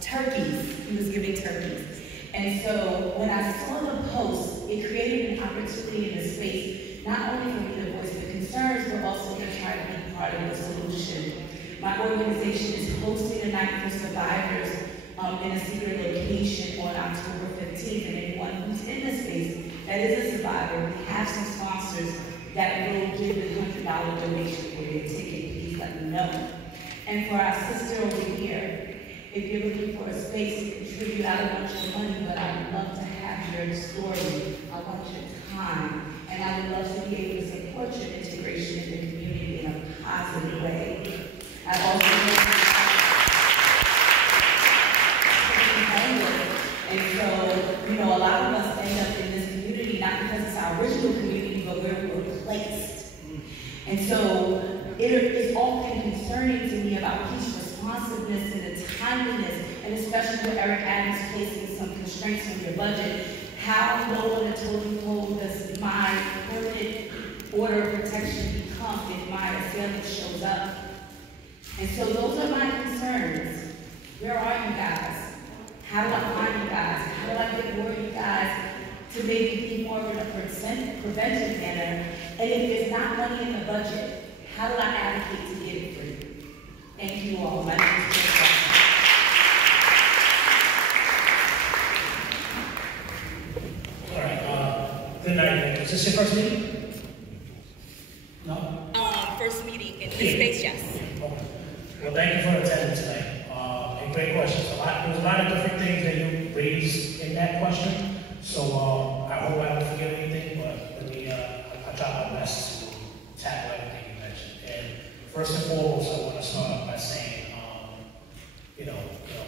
turkeys. He was giving turkeys. And so when I saw the post, it created an opportunity in the space, not only for me to voice the concerns, but also to try to be part of the solution. My organization is hosting a night for survivors in a secret location on October 15th, and anyone who's in the space that is a survivor, we have some sponsors that will give the $100 donation for your ticket. Please let me know. And for our sister over here, if you're looking for a space to contribute, I don't want your money, but I would love to have your story. I want your time. And I would love to be able to support your integration in the community in a positive way. I also and so, a lot of us end up in this community, not because it's our original community, but where we were placed. And so, it is often concerning to me about police responsiveness and the timeliness, and especially with Eric Adams placing some constraints on your budget, how low on the totem pole does my permanent order of protection become if my assailant shows up? And so those are my concerns. Where are you guys? How do I find you guys? How do I get more of you guys to maybe be more in a preventive manner? And if there's not money in the budget, how do I advocate to get it for you? Thank you all. My name is Penn. All right. Good night. Is this your first meeting? No? First meeting in this space, yes. Okay. Well, thank you for attending tonight. And great questions. There was a lot of different things that you raised in that question. So I hope I don't forget anything, but I'll try my best to tackle everything you mentioned. And first and foremost, I want to start by saying,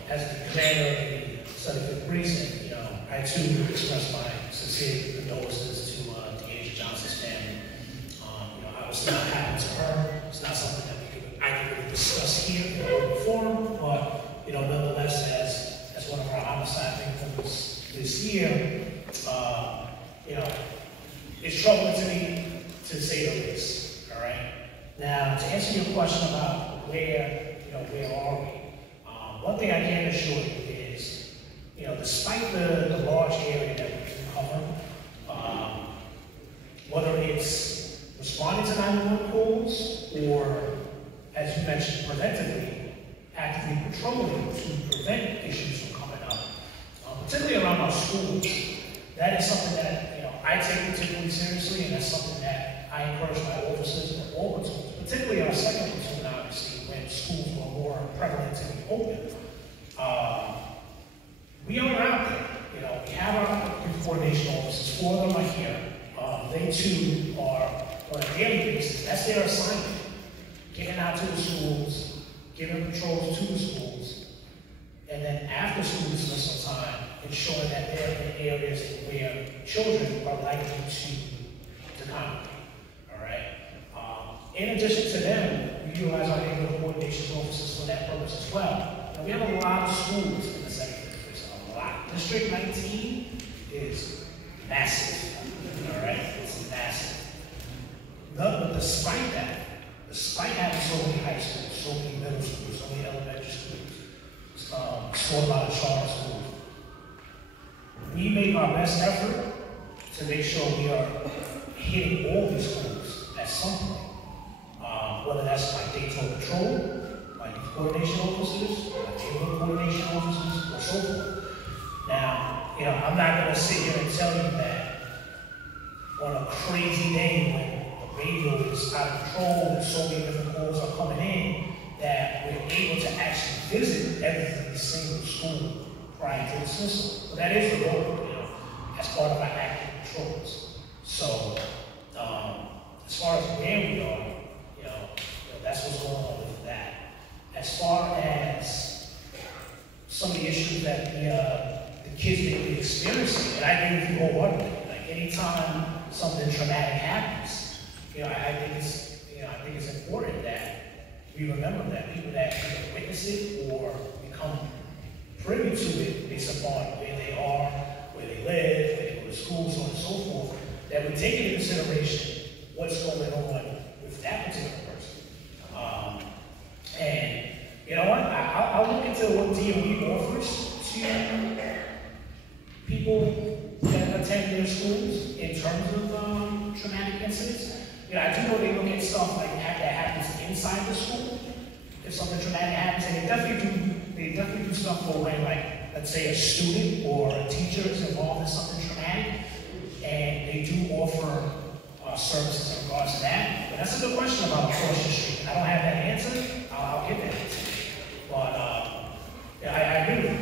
as the commander of the 75th Precinct, I too express my sincere condolences to dasiaJohnson's family. I was not happy to her. It's not something that I can really discuss here in the open forum, but nonetheless, as one of our homicide victims this year, it's troubling to me, to say the least. All right. Now, to answer your question about where are we? One thing I can assure you is, despite the large area that we can cover, whether it's responding to 911 calls or, as you mentioned, preventively, actively patrolling to prevent issues from coming up, particularly around our schools, that is something that I take particularly seriously, and that's something that I encourage my officers in all platoons, particularly our second platoon, obviously, when schools were more prevalent to be open. We are out there. We have our coordination officers. 4 of them are here. They too are on a daily basis. That's their assignment. Getting out to the schools, giving patrols to the schools, and then after school dismissal time, ensuring that they're in areas where children are likely to congregate. All right. In addition to them, we utilize our neighborhood coordination officers for that purpose as well. Now, we have a lot of schools in the 75th Precinct. A lot. District 19 is massive. All right, it's massive. But despite that, despite having so many high schools, so many middle schools, so many elementary schools, so taught a lot of charter schools. We make our best effort to make sure we are hitting all these schools at some point. Whether that's by daytime patrol, by youth coordination officers, by neighborhood coordination officers, or so forth. Now, I'm not going to sit here and tell you that on a crazy day when the radio is out of control and so many different calls are coming in, that we're able to actually visit every single school prior to the system. But that is the goal, as part of our active patrols. So, as far as where we are, that's what's going on with that. As far as some of the issues that the kids may be experiencing, and I agree with you wholeheartedly. Like anytime something traumatic happens, I think it's important that we remember that people that either witness it or become privy to it based upon where they are, where they live, where they go to school, so on and so forth, that we take into consideration what's going on with that particular person. And you know what? I'll look into what DOE offers to people that attend their schools in terms of traumatic incidents. I do know they look at stuff like that happens inside the school. If something traumatic happens, and they definitely do stuff for when, like, let's say a student or a teacher is involved in something traumatic, and they do offer services in regards to that. But that's a good question about across the street. I don't have that answer. I'll get that answer. But I agree with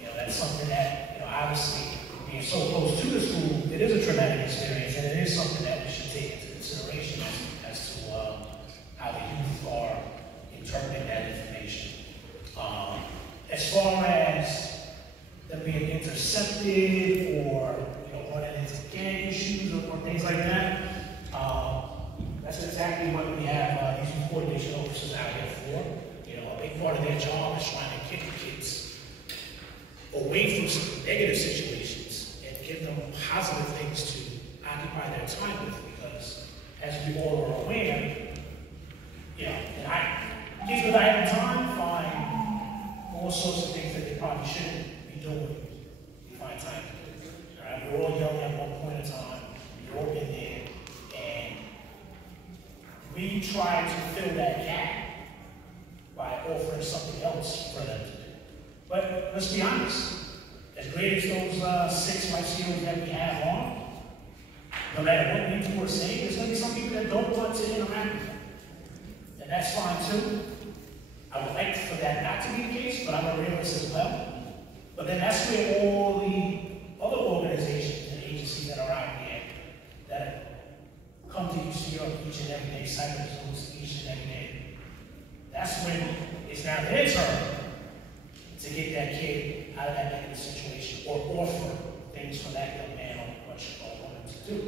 you. That's something that, obviously, being so close to the school, it is a traumatic experience, and it is something that we should take into consideration as to how the youth are interpreting that information. As far as them being intercepted or running into gang issues or things like that, that's exactly what we have these youth coordination officers out here for. A big part of their job is trying to get the kids away from some negative situations and give them positive things to occupy their time with, because as we all are aware, and kids with idle time find all sorts of things that they probably shouldn't be doing. They find time to do. All right? We're all young at one point in time. We've all been there. And we try to fill that gap by offering something else for them to do. But let's be honest, as great as those 6 life skills that we have on, no matter what we do or say, there's going to be some people that don't want to interact with them. And that's fine too. I would like for that not to be the case, but I'm a realist as well. But then that's where all the other organizations and agencies that are out there that come to UCO each and every day, cycles each and every day, that's when it's now their turn to get that kid out of that negative situation or offer things for that young man or woman to do.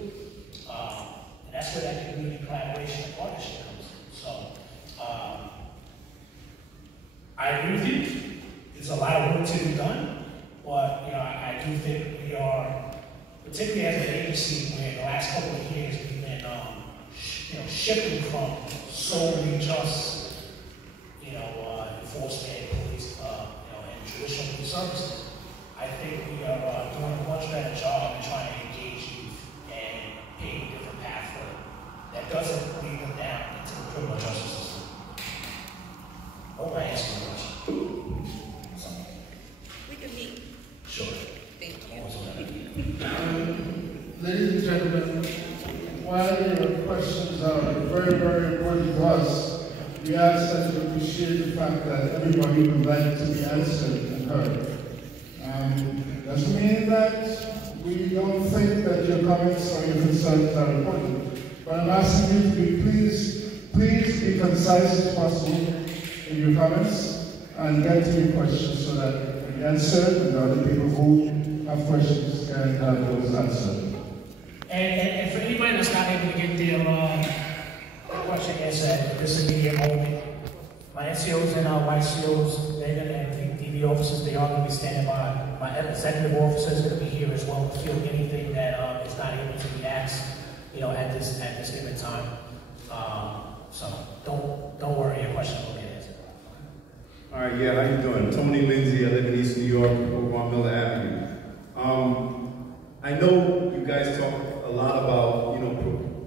And that's where that community collaboration and partnership comes in. So, I agree with you. There's a lot of work to be done, but I do think we are, particularly as an agency, where in the last couple of years we've been shifting from solely just enforcement, police, and traditional police services. I think we are doing a much better job in trying to engage youth and pave a different path for them that doesn't lead them down into the criminal justice system. Hope I answered your question. We can meet. Sure. Thank you. Ladies and gentlemen, while your questions are very, very important to us, we ask that you appreciate the fact that everybody would like to be answered and heard. Doesn't mean that we don't think that your comments or your concerns are important, but I'm asking you to be please be concise as possible in your comments and get to your questions so that we answer and other people who have questions can have those answered. And for anybody that's not able to get their question answered at this immediate moment, my NCOs and YCOs, and DB officers, they are going to be standing by. My executive officer is going to be here as well to field anything that is not able to be asked, at this given time. So don't worry, your question will get answered. All right, yeah, how you doing? Tony Lindsay, I live in East New York, over on Miller Avenue. I know you guys talk a lot about,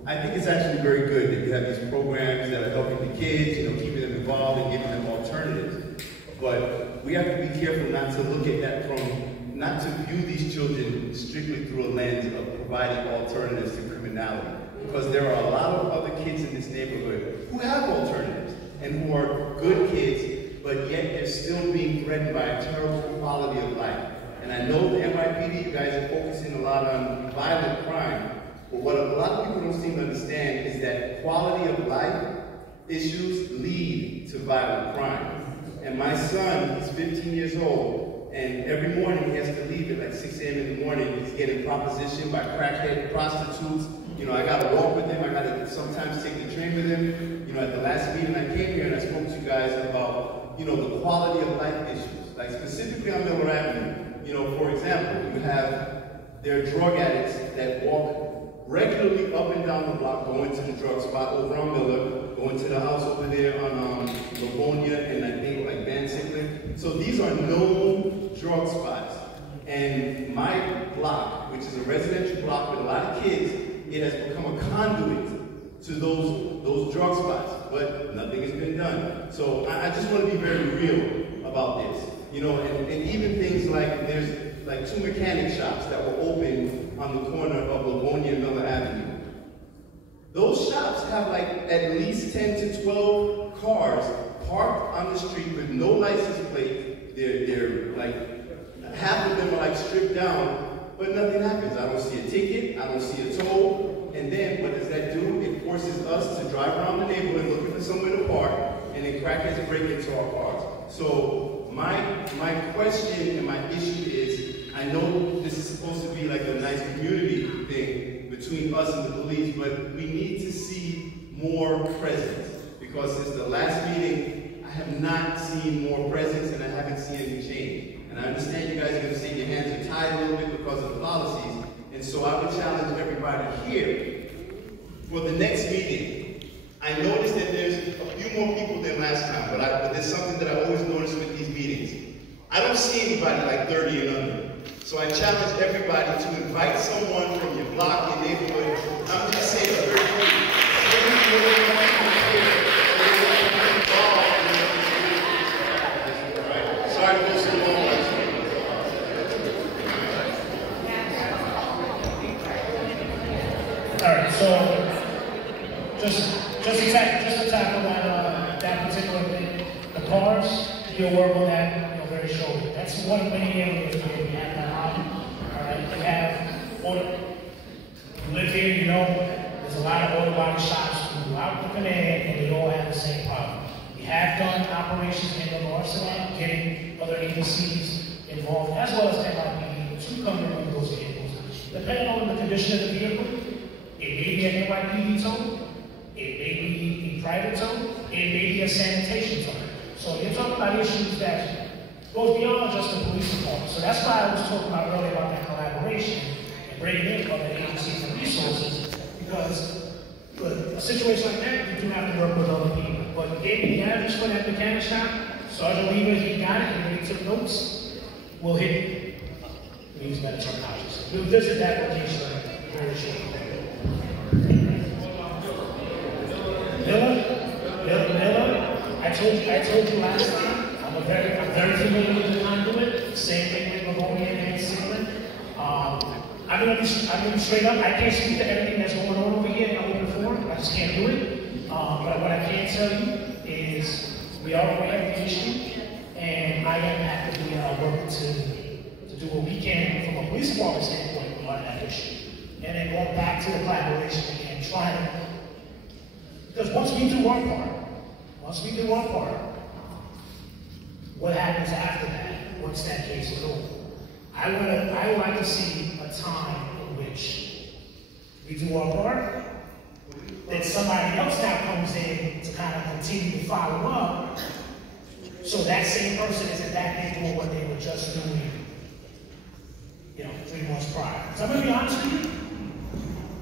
I think it's actually very good that you have these programs that are helping the kids, keeping them involved and giving them alternatives. But we have to be careful not to look at that not to view these children strictly through a lens of providing alternatives to criminality. Because there are a lot of other kids in this neighborhood who have alternatives and who are good kids, but yet they're still being threatened by a terrible quality of life. And I know the NYPD, you guys are focusing a lot on violent crime, but what a lot of people don't seem to understand is that quality of life issues lead to violent crime. And my son is 15 years old, and every morning he has to leave at like 6 a.m. in the morning. He's getting propositioned by crackhead prostitutes. I gotta walk with him, I gotta sometimes take the train with him. At the last meeting I came here and I spoke to you guys about, the quality of life issues. Like specifically on Miller Avenue, for example, there are drug addicts that walk regularly up and down the block, going to the drug spot over on Miller, going to the house over there on Livonia and I think like Van Sickler. So these are known drug spots. And my block, which is a residential block with a lot of kids, it has become a conduit to those drug spots, but nothing has been done. So I just want to be very real about this, and even things like there's like 2 mechanic shops that were open on the corner of Livonia and Miller Avenue. Those shops have like at least 10 to 12 cars parked on the street with no license plate. They're like, half of them are like stripped down, but nothing happens. I don't see a ticket, I don't see a toll, and then what does that do? It forces us to drive around the neighborhood looking for somewhere to park, and then crackheads break into our cars. So my question and my issue is, I know this is supposed to be like a nice community thing between us and the police, but we need to see more presence, because since the last meeting, I have not seen more presence and I haven't seen any change. And I understand you guys are going to say your hands are tied a little bit because of the policies. And so I would challenge everybody here for the next meeting. I noticed that there's a few more people than last time, but there's something that I always notice with these meetings. I don't see anybody like 30 and under. So I challenge everybody to invite someone from your block, your neighborhood. I'm just saying a very Sorry to go so long. All right, so just to tackle that particular thing, the cars, you'll work on that, very shortly. That's one of many areas where we have that problem. All right, we have you live here, there's a lot of auto body shops throughout the command, and they all have the same problem. We have done operations in the north side, getting other agencies involved, as well as NYPD, to come to remove those vehicles. Depending on the condition of the vehicle, it may be an NYPD tow, it may be a private tow, it may be a sanitation tow. So you're talking about issues that goes beyond just the police department. So that's why I was talking about earlier about that collaboration and bringing in other agencies and resources, because a situation like that, you do have to work with other people. But gave me the address for that mechanic shop, Sergeant Weaver, he got it, he already took notes. We'll hit it. We use better terminology. We'll visit that location very shortly. Miller, I told you last time, I'm very familiar with the conduit. Same thing with Livonia and Sigmund. I'm gonna be straight up. I can't speak to everything that's going on over here in the open forum. I just can't do it. But what I can tell you is we are aware of the issue, and I am actively working to do what we can from a police department standpoint on that issue. And then going back to the collaboration and trying to, because once we do our part, what happens after that, once that case is over? I would like to see a time in which we do our part, then somebody else now comes in to kind of continue to follow up, so that same person isn't that big doing what they were just doing, 3 months prior. So I'm going to be honest with you,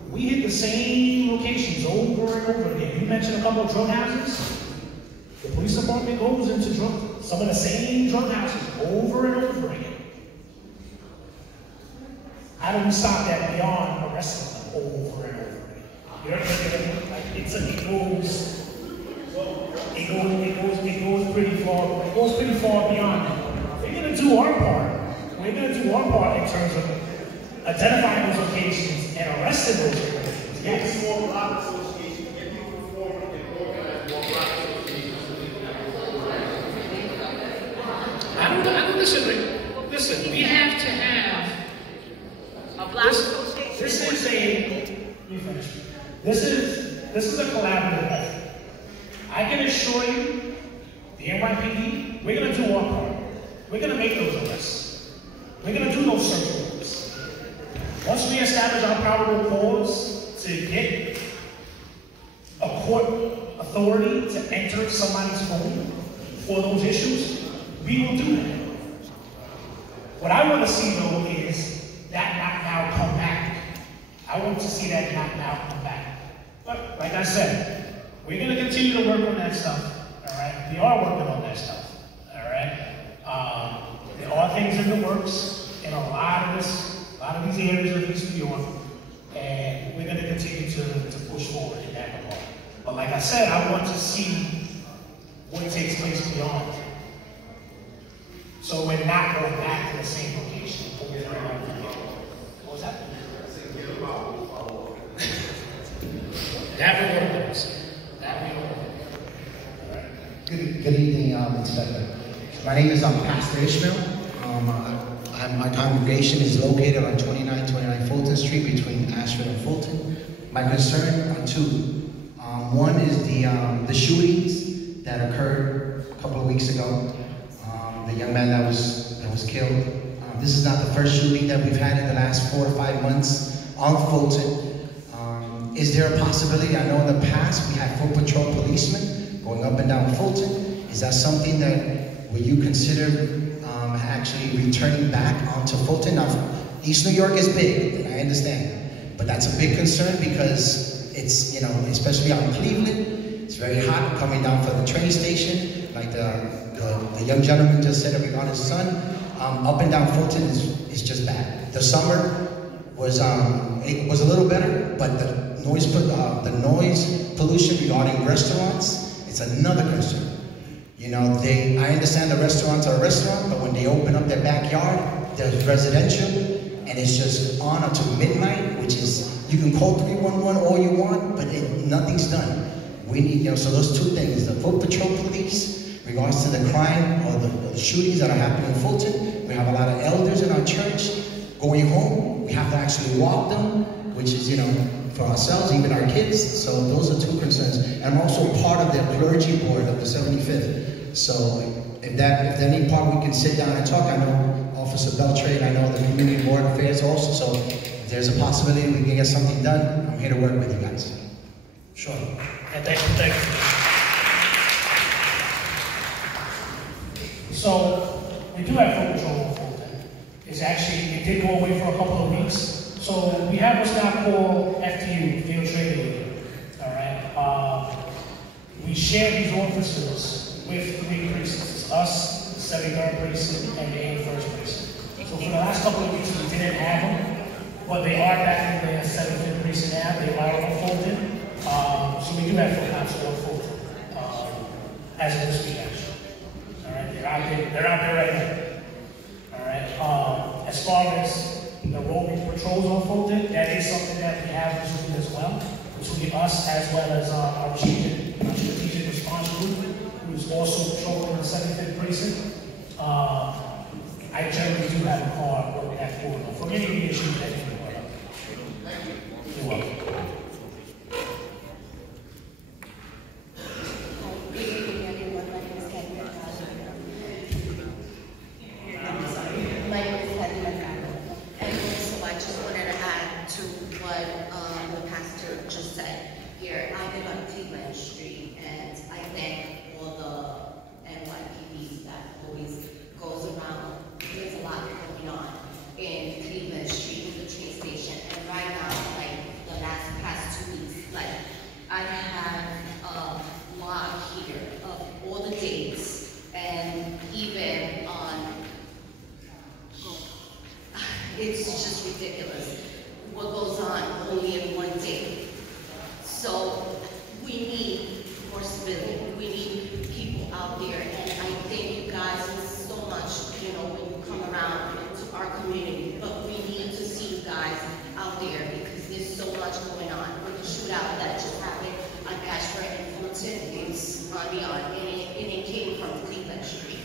we hit the same locations over and over again. You mentioned a couple of drug houses. The police department goes into drug some of the same drug houses over and over again. How do we stop that beyond arresting them over and over again? You know what I mean? Like it goes pretty far. It goes pretty far beyond that. We're gonna do our part. We're gonna do our part in terms of identifying those locations and arresting those locations. Yes. More block associations, get people to form and organize more block associations. I don't disagree. Listen, we have to have A block association. This is a collaborative effort. I can assure you, the NYPD, we're gonna do our part. We're gonna make those arrests. We're gonna do those search warrants. Once we establish our probable cause to get a court authority to enter somebody's home for those issues, we will do that. What I want to see, though, is that not now come back. I want to see that not now come back. But, like I said, we're going to continue to work on that stuff, all right? We are working on that stuff, all right? There are things in the works in a lot of these areas of East New York, and we're going to continue to push forward in that regard. But like I said, I want to see what takes place beyond. So we're not going back to the same location over and over again. What was that? That we will do. That we will do. Good evening, Inspector. My name is Pastor Ishmael. My congregation is located on 2929 Fulton Street between Ashford and Fulton. My concern are two. One is the shootings that occurred a couple of weeks ago. The young man that was killed. This is not the first shooting that we've had in the last 4 or 5 months on Fulton. Is there a possibility? I know in the past we had foot patrol policemen going up and down Fulton. Is that something that will you consider actually returning back onto Fulton? Now, East New York is big, I understand, but that's a big concern because it's, you know, especially on Cleveland, it's very hot coming down from the train station. Like the young gentleman just said about his son, up and down Fulton is just bad. The summer was it was a little better, but the noise pollution regarding restaurants, it's another concern. You know, I understand the restaurants are a restaurant, but when they open up their backyard, there's residential, and it's just on until midnight, which is, you can call 311 all you want, but nothing's done. We need, you know, so those two things, the foot patrol police, regards to the crime or the shootings that are happening in Fulton. We have a lot of elders in our church going home. We have to actually walk them, which is, you know, for ourselves, even our kids. So those are two concerns. And I'm also part of the clergy board of the 75th. So if any part we can sit down and talk, I know Officer Beltray, I know the community board affairs also. So if there's a possibility we can get something done, I'm here to work with you guys. Sure. And thank you. So we do have foot patrol in Fulton. It did go away for a couple of weeks. So we have what's now called FTU, Field Training Unit. All right. We share these officers with 3 precincts: us, the 73rd precinct, and the 81st precinct. So for the last couple of weeks we didn't have them, but they are back in the 75th precinct now. They are on Fulton. So we do have full cops on Fulton as of this week, actually. All right. They're out there right now. All right. As far as the roving patrols on Fulton, that is something that we have resumed as well, between us as well as our strategic response group, who's also patrolling the 75th precinct. I generally do have a car working at Fulton for many of the issues that you brought up. You're welcome. In Cleveland Street, the train station, and right now, like the last It's just ridiculous what goes on only in one day. So we need more civility. We need people out there, and I thank you guys so much, when you come around to our community. But we need to see you guys out there because there's so much going on. With the shootout that just happened on Ashford and Fulton, it's beyond, and it came from Cleveland Street.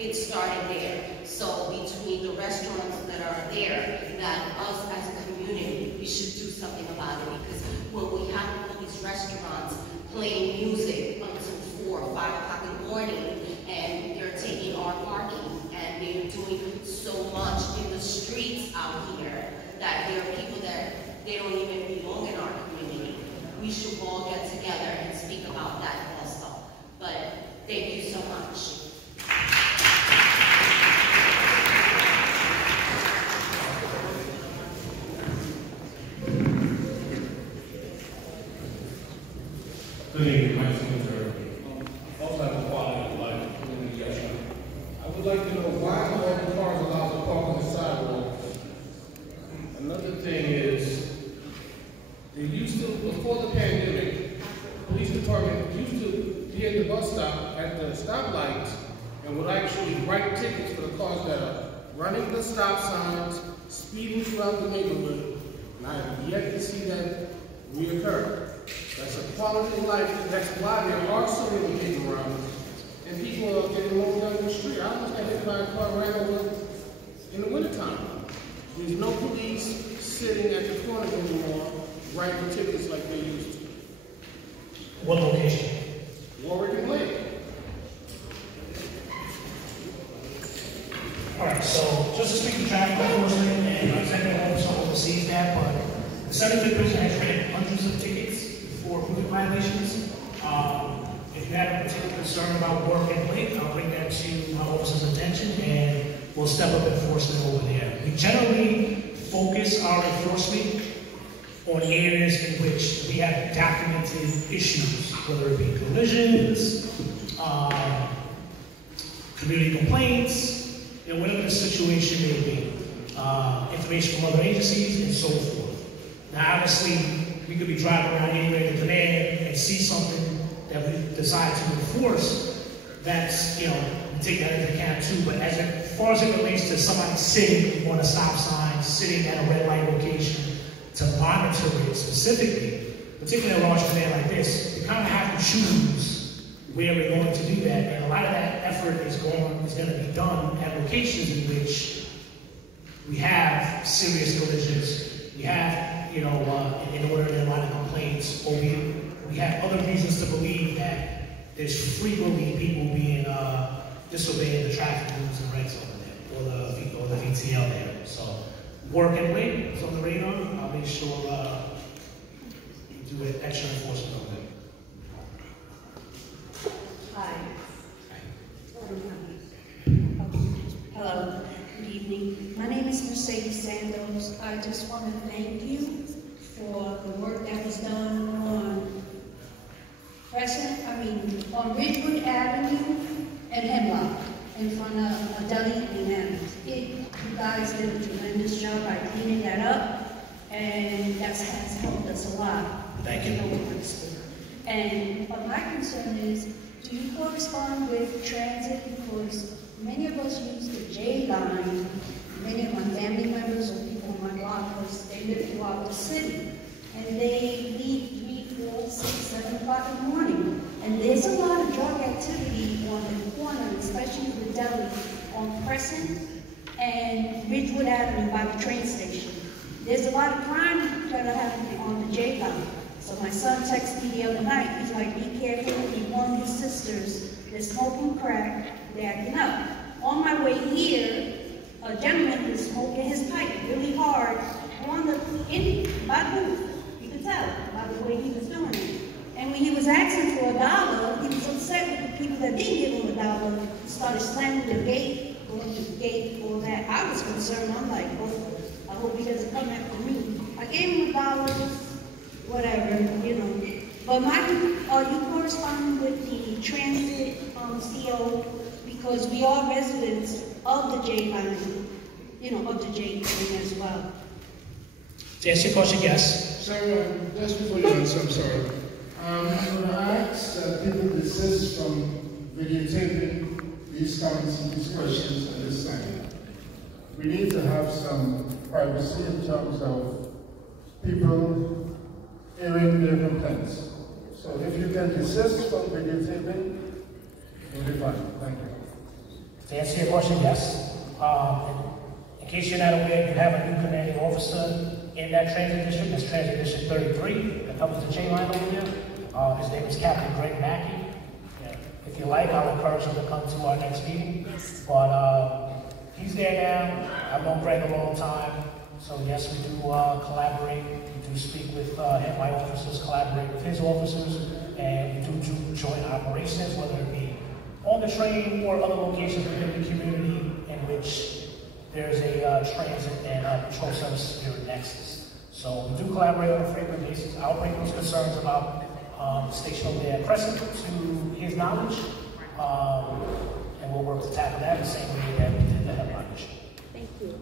It started there. So between the restaurants that are there, that us as a community, we should do something about it, because when we have all these restaurants playing music until 4 or 5 o'clock in the morning, and they're taking our parking, and they're doing so much in the streets out here that there are people that they don't even belong in our community. We should all get together and speak about that also. But thank you so much. Good evening, my name is Eric. Also have a quality of life. I would like to know why all the cars allowed to park on the sidewalks. Another thing is, they used to, before the pandemic, police department used to be at the bus stop at the stoplights and would actually write tickets for the cars that are running the stop signs, speeding throughout the neighborhood, and I have yet to see that reoccur. That's a quality of life. That's why there are so many people around, and people are getting rolled down the street. I almost got hit by a car ran over in the wintertime. There's no police sitting at the corners anymore writing tickets like they used to. What location? Warwick and Lake. All right, so just to speak to traffic enforcement, and my executive officer oversees that, but the Center Division has written hundreds of tickets for movement violations. If you have a particular concern about work and late, I'll bring that to my officer's attention, and we'll step up enforcement over there. We generally focus our enforcement on areas in which we have documented issues, whether it be collisions, community complaints, whatever the situation may be. Information from other agencies and so forth. Now, obviously, we could be driving around anywhere in Penn and see something that we decide to enforce. That's, we take that into account too. But as far as it relates to somebody sitting on a stop sign, sitting at a red light location to monitor it specifically, particularly a large command like this, we kind of have to choose where we're going to do that. And a lot of that effort is going to be done at locations in which we have serious collisions. We have, in order to a lot of complaints, or we have other reasons to believe that there's frequently people being disobeying the traffic rules and regs over there, or the VTL there. So, work and wait is on the radar. I'll make sure we do extra enforcement over there. Hi. Hello. Good evening. My name is Mercedes Santos. I just want to thank you for the work that was done on on Ridgewood Avenue and Hemlock in front of a deli and Adams. You guys did a tremendous job by cleaning that up, and that has helped us a lot. Thank you. But my concern is, do you correspond with transit? Because many of us use the J line. Many of my family members or people on my block, because they live throughout the city, and they leave 3, 4, 6, 7 o'clock in the morning. And there's a lot of drug activity on the corner, especially the deli, on Crescent and Ridgewood Avenue by the train station. There's a lot of crime that are happening on the J line. So my son texted me the other night. He's like, be careful. He warned his sisters. They're smoking crack. They're acting up. On my way here, a gentleman was smoking his pipe really hard by the booth. You could tell by the way he was doing it. And when he was asking for $1, he was upset with the people that didn't give him $1. He started slamming the gate, going to the gate, all that. I was concerned. I'm like, oh, I hope he doesn't come after me. I gave him $1, whatever, But are you corresponding with the transit CO? Because we are residents of the J line. of the J thing as well. To answer your question, yes. So, just before you answer, I'm sorry. I'm going to ask that people desist from videotaping these comments and these questions at this time. We need to have some privacy in terms of people airing their complaints. So if you can desist from videotaping, you'll be fine. Thank you. To answer your question, yes. In case you're not aware, you have a new commanding officer in that transit district. It's Transit District 33 that covers the J line over there. His name is Captain Greg Mackey. If you like, I'll encourage him to come to our next meeting. But he's there now. I've known Greg a long time. So yes, we do collaborate. We do speak with him. My officers collaborate with his officers. And we do joint operations, whether it be on the train or other locations within the community in which there's a transit and patrol service spirit nexus. So we do collaborate on a frequent basis. I'll bring those concerns about the station over there at Crescent to his knowledge, and we'll work to tackle that the same way that we did the headline issue. Thank you.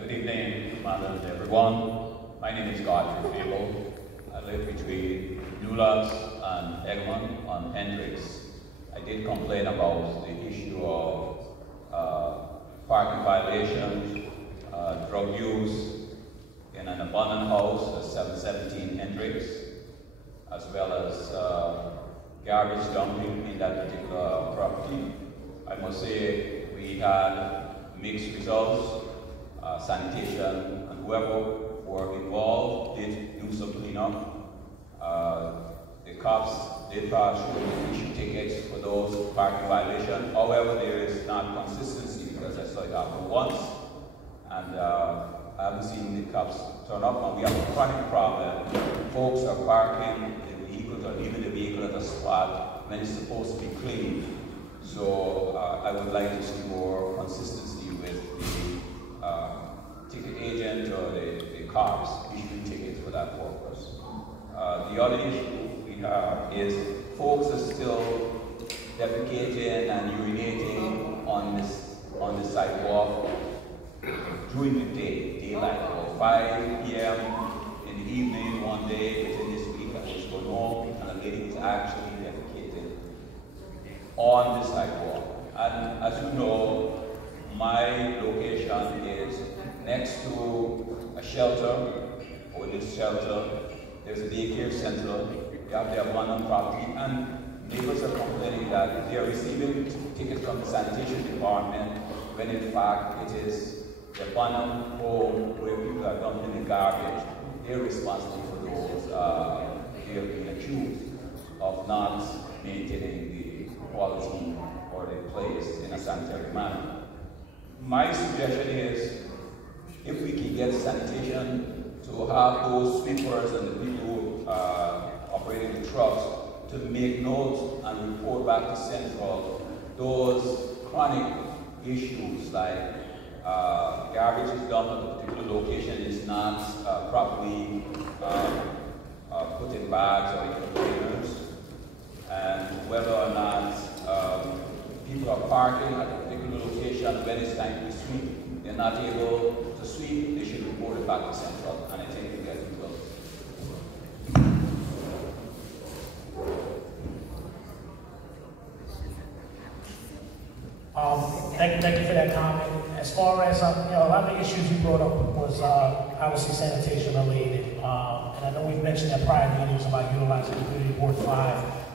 Good evening, Commander, and everyone. My name is Godfrey Fable. I live between Newlands and Egmont on Hendricks. I did complain about the issue of parking violations, drug use in an abandoned house at 717 Hendricks, as well as garbage dumping in that particular property. I must say we had mixed results. Sanitation and whoever were involved did do some cleanup. The cops did issue tickets for those parking violations. However, there is not consistency because I saw it happen once, and I haven't seen the cops turn up, and we have a chronic problem. Folks are parking the vehicles or leaving the vehicle at a spot when it's supposed to be clean. So I would like to see more consistency with the ticket agent or the cops issuing tickets for that purpose. The other issue we have is folks are still defecating and urinating on the sidewalk during the daylight, about 5 p.m. in the evening one day within this week. I was going home and a lady was actually defecating on the sidewalk. And as you know, my location is next to a shelter, or this shelter. There's a daycare center. We have the abandoned property, and neighbors are complaining that they are receiving tickets from the sanitation department when in fact it is the abandoned home where people are dumping the garbage. They're responsible for those. They are being accused of not maintaining the quality or the place in a sanitary manner. My suggestion is, if we can get sanitation to have those sweepers and the people who operating the trucks to make notes and report back to Central those chronic issues like garbage is dumped at a particular location is not properly put in bags or in containers, and whether or not people are parking at a particular location when it's time to sweep, they're not able to sweep, they should report it back to Central, and I think we get results. Thank you for that comment. As far as a lot of the issues you brought up was obviously sanitation related, and I know we've mentioned at prior meetings about utilizing Community Board 5.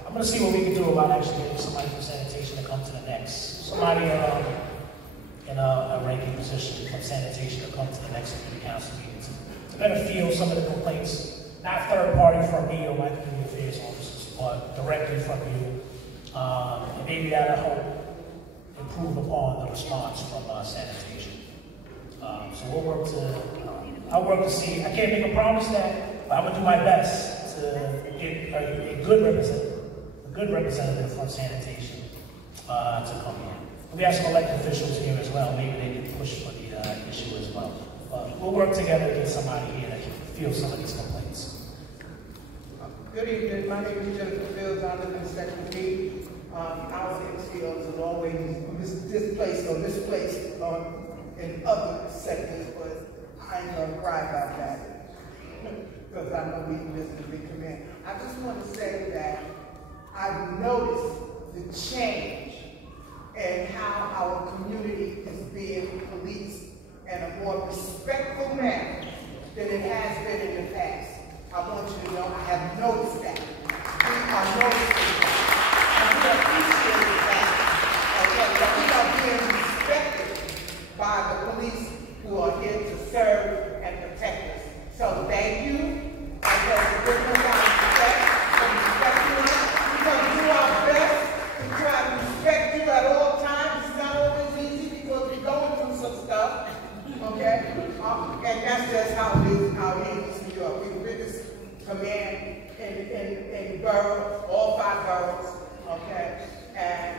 I'm going to see what we can do about actually getting somebody from sanitation to come to the next. Somebody in a ranking position from sanitation to come to the next community council meeting to better feel some of the complaints, not third party from me or my community affairs officers, but directly from you, and maybe that'll help improve upon the response from sanitation. So we'll work to, I'll work to see, I can't make a promise that, but I'm going to do my best to get a good representative from sanitation to come in. We have some elected officials here as well, maybe they can push for the issue as well. But we'll work together to get somebody here that can feel some of these complaints. Good evening, my name is Jennifer Fields, I live in Section 8. Our NCOs are always displaced or misplaced in other sectors, but I ain't gonna cry about that because I know we listen to big command. I just want to say that I've noticed the change in how our community is being policed in a more respectful manner than it has been in the past. I want you to know I have noticed that. We are noticing that. And we appreciate that. Okay, that we are being respected by the police who are here to serve and protect us. So thank you. Okay, we're going to respect and respect you. We're going to do our best to try to respect you at all times. It's not always easy because we're going through some stuff. Okay? And that's just how it is in New York. We're the biggest command in borough, all 5 boroughs. Okay? And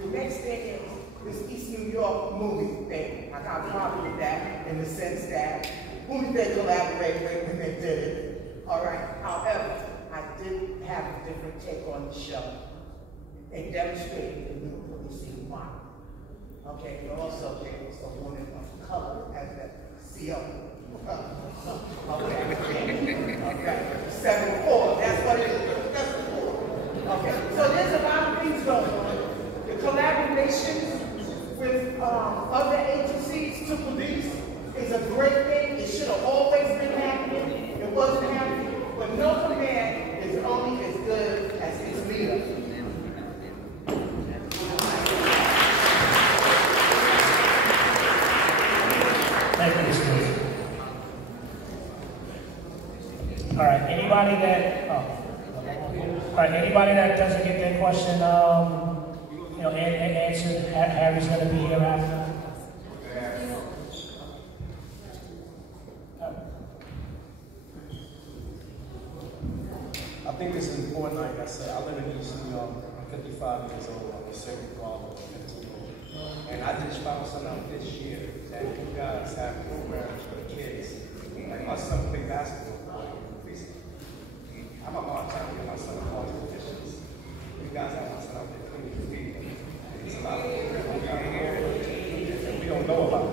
the next thing is this East New York movie thing. I got a problem with that in the sense that who did they collaborate with when they did it? All right. However, I did have a different take on the show. They demonstrated the new policing model. Okay, but also there was a woman of color as a CO. Okay. 7-4, that's what it is. 7-4. Okay, so there's a lot of things going on. The collaborations with other agencies to police is a great thing. It should have always been happening. It wasn't happening. But no command is only as good as its leader. Thank you, Steve. All right, anybody that doesn't get their question, answered, Harry's going to be here after. I think it's important, like I said, I live in East New York, I'm 55 years old, I'm a second father, 15 old. And I just found something out this year that you guys have programs for the kids. Like my son play basketball, I'm a hard time to get my son all the positions. You guys have my son out there cleaning the feet. There's a lot of programs out here that we don't know about.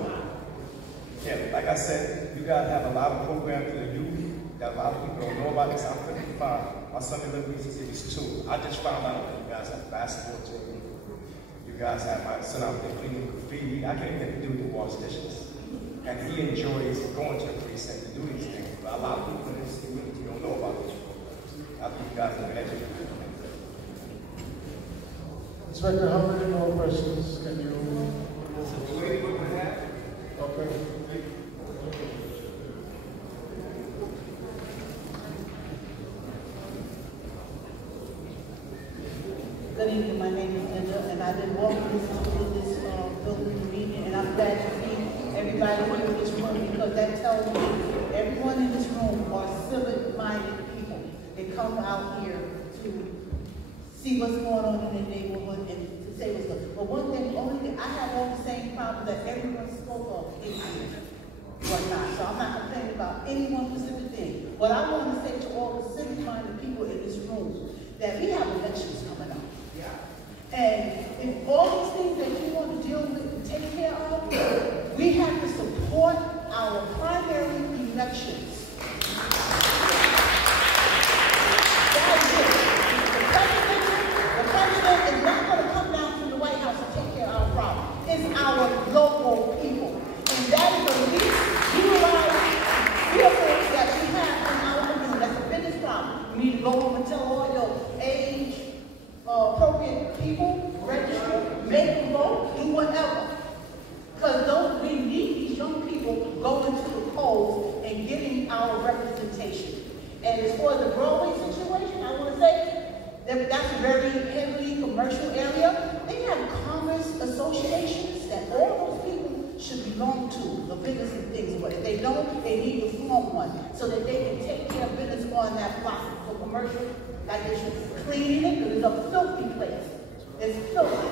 Yeah, like I said, you guys have a lot of programs for the youth that a lot of people don't know about this. I'm 55. My son lives in Cities 2. I just found out that you guys have basketball team. You guys have my son out there cleaning graffiti. I can't even do the wash dishes. And he enjoys going to the precinct to do these things. But a lot of people in this community don't know about this. I think you guys are educated. Inspector, how many more questions can you? Okay. Good evening, my name is Linda, and I've been walking this building meeting, and I'm glad to see everybody here in this room because that tells me everyone in this room are civic-minded people. They come out here to see what's going on in their neighborhood and to say what's good. But one thing, only thing, I have all the same problems that everyone spoke of in here. Whatnot. So I'm not complaining about any one specific thing. What I want to say to all the civic-minded people in this room, that we have elections coming up. And if all these things that you want to deal with and take care of, we have to support our primary elections. That's it. The president is not going to come down from the White House and take care of our problem. It's our local people. And that is the least utilized vehicles that we have in our community. That's the biggest problem. We need to go home and tell all your age appropriate people, register, make a vote, do whatever. Because we need these young people going to the polls and getting our representation. And as far as the Broadway situation, I want to say that that's a very heavily commercial area. They have commerce associations that all those people should belong to, the business and things. But if they don't, they need to form one so that they can take care of business on that block for commercial. Like they should clean it, because it's a filthy place. It's filthy.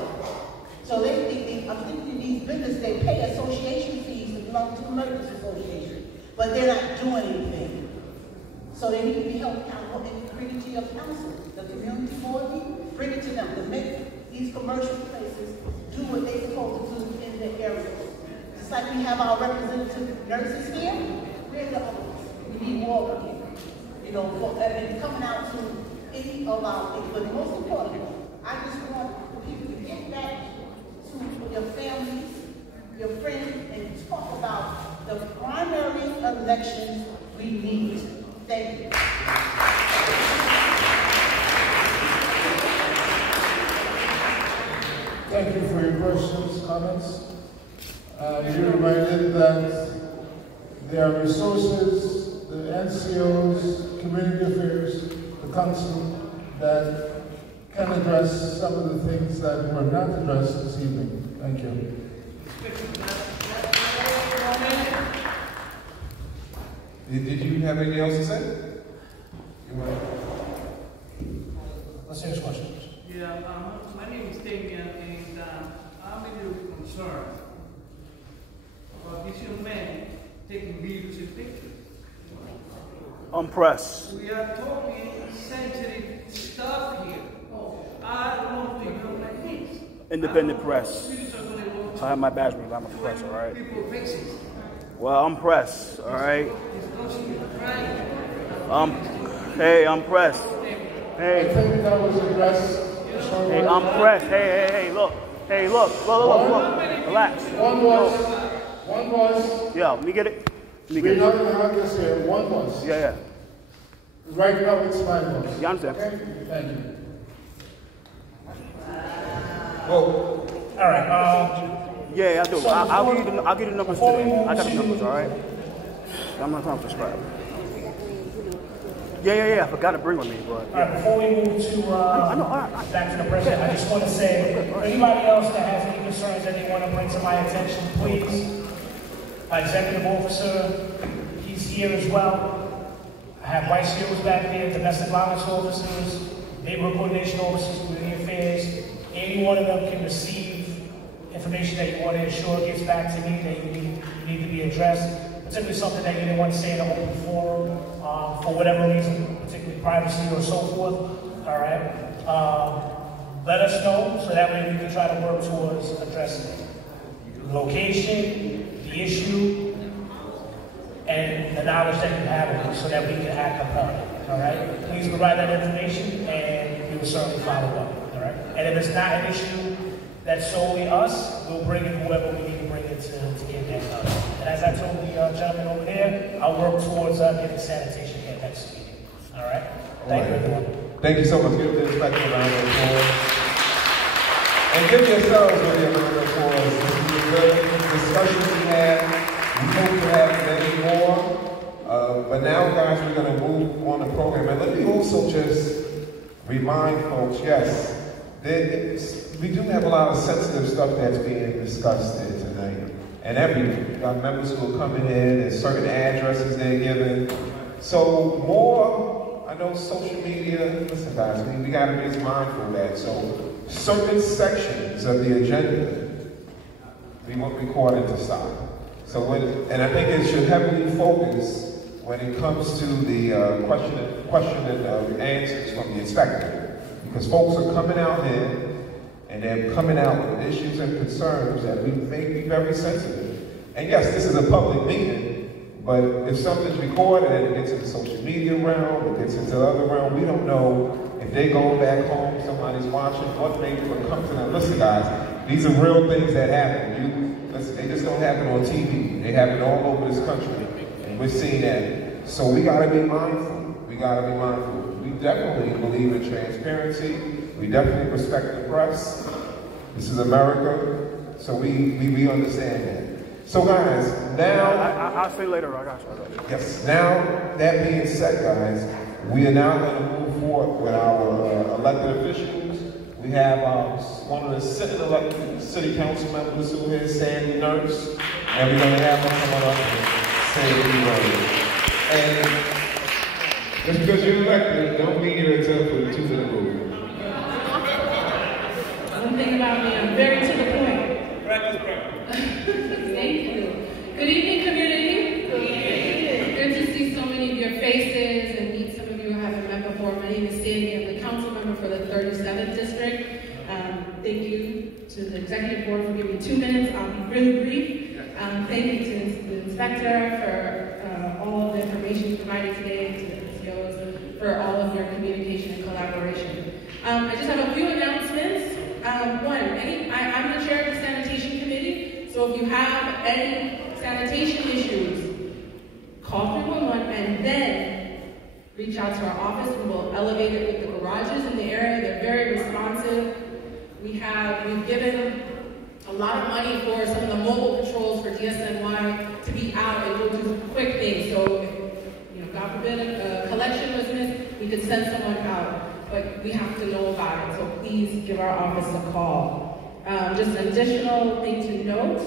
So I'm thinking these businesses, they pay association fees to belong to a merchants association, but they're not doing anything. So they need to be held accountable and bring it to your council, the community board meeting, bring it to them, to make these commercial places do what they're supposed to do in their areas. Just like we have our representative nurses here, we're the others. We need more of them here. You know, and coming out to any of our things. But most importantly, I just want people to get back to your families, your friends, and talk about the primary elections we need. Thank you. Thank you for your questions, comments. You're reminded that there are resources, the NCOs, community affairs, the council, that can address some of the things that were not addressed this evening. Thank you. Did you have anything else to say? Let's hear his questions. Yeah, my name is Damian, and I'm a little concerned about this young man taking videos and pictures. I'm pressed. We are talking sensitive stuff here. I don't want to become like this. Independent press. I have my badge, but I'm a press, all right? People faces. Well, I'm pressed, all right? I'm pressed. Hey. I think that was addressed. Hey, I'm pressed. Hey, look. Hey, look. Relax. One was. Yeah, let me get it. We're not going to have this here. One was. Yeah. Right now it's 5 was. You understand? Okay? Thank you. Well, all right. Yeah, I do. I'll give you the numbers today. I got the numbers, all right? I'm not trying to prescribe. Yeah. I forgot to bring with me, but. All right, before we move to back to the president, I just want to say, for anybody else that has any concerns that they want to bring to my attention, please. Executive officer, he's here as well. I have vice skills back there, domestic violence officers, neighborhood coordination officers, community affairs. Any one of them can receive information that you want to ensure gets back to me that you need to be addressed. Particularly something that you didn't want to say in an open forum for whatever reason, particularly privacy or so forth. All right. Let us know so that way we can try to work towards addressing it. Location, the issue, and the knowledge that you have of it so that we can act upon it. All right. Please provide that information, and we will certainly follow up. All right. And if it's not an issue that's solely us, we'll bring in whoever we need to bring in to get that done. And as I told the gentleman over there, I'll work towards getting sanitation here next week. All right? Thank you, everyone. Thank you so much. Give the inspector a round of applause. And give yourselves really a round of applause. This is a good discussion we had. We hope to have many more. But now, guys, we're going to move on the program. And let me also just remind folks, yes, we do have a lot of sensitive stuff that's being discussed here tonight. And we got members who are coming in and certain addresses they're given. So more, I know social media, listen guys, we got to be as mindful of that. So certain sections of the agenda, we want recorded to stop. So and I think it should heavily focus when it comes to the question and answers from the inspector. Because folks are coming out here and they're coming out with issues and concerns that we may be very sensitive. And yes, this is a public meeting, but if something's recorded and it gets into social media realm, it gets into the other realm, we don't know if they go back home, somebody's watching, what may come to them. Listen guys, these are real things that happen. Listen, they just don't happen on TV. They happen all over this country, and we're seeing that. So we gotta be mindful. We gotta be mindful. We definitely believe in transparency. We definitely respect the press. This is America, so we understand that. So guys, now... I'll say later, I got you. Yes, now that being said, guys, we are now going to move forward with our elected officials. We have one of the sitting elected city council members who is Sandy Nurse, and we're going to have her come up and say a few words. And just because you're elected, don't mean you're exempt for the 2 minute rule. One thing about me, I'm very to the point. Thank you. Good evening, community. Good to see so many of your faces and meet some of you I haven't met before. My name is Sandy. I'm the council member for the 37th District. Executive Board for giving me 2 minutes. I'll be really brief. Thank you to the Inspector for all of the information provided today, to the PCOs for all of your communication and collaboration. I just have a few announcements. I'm the chair of the Sanitation Committee, so if you have any sanitation issues, call 311 and then reach out to our office. We will elevate it with the garages in the area. They're very responsive. We've given a lot of money for some of the mobile patrols for DSNY to be out and go do quick things. So, if, God forbid, a collection was missed, we could send someone out, but we have to know about it. So please give our office a call. Just an additional thing to note.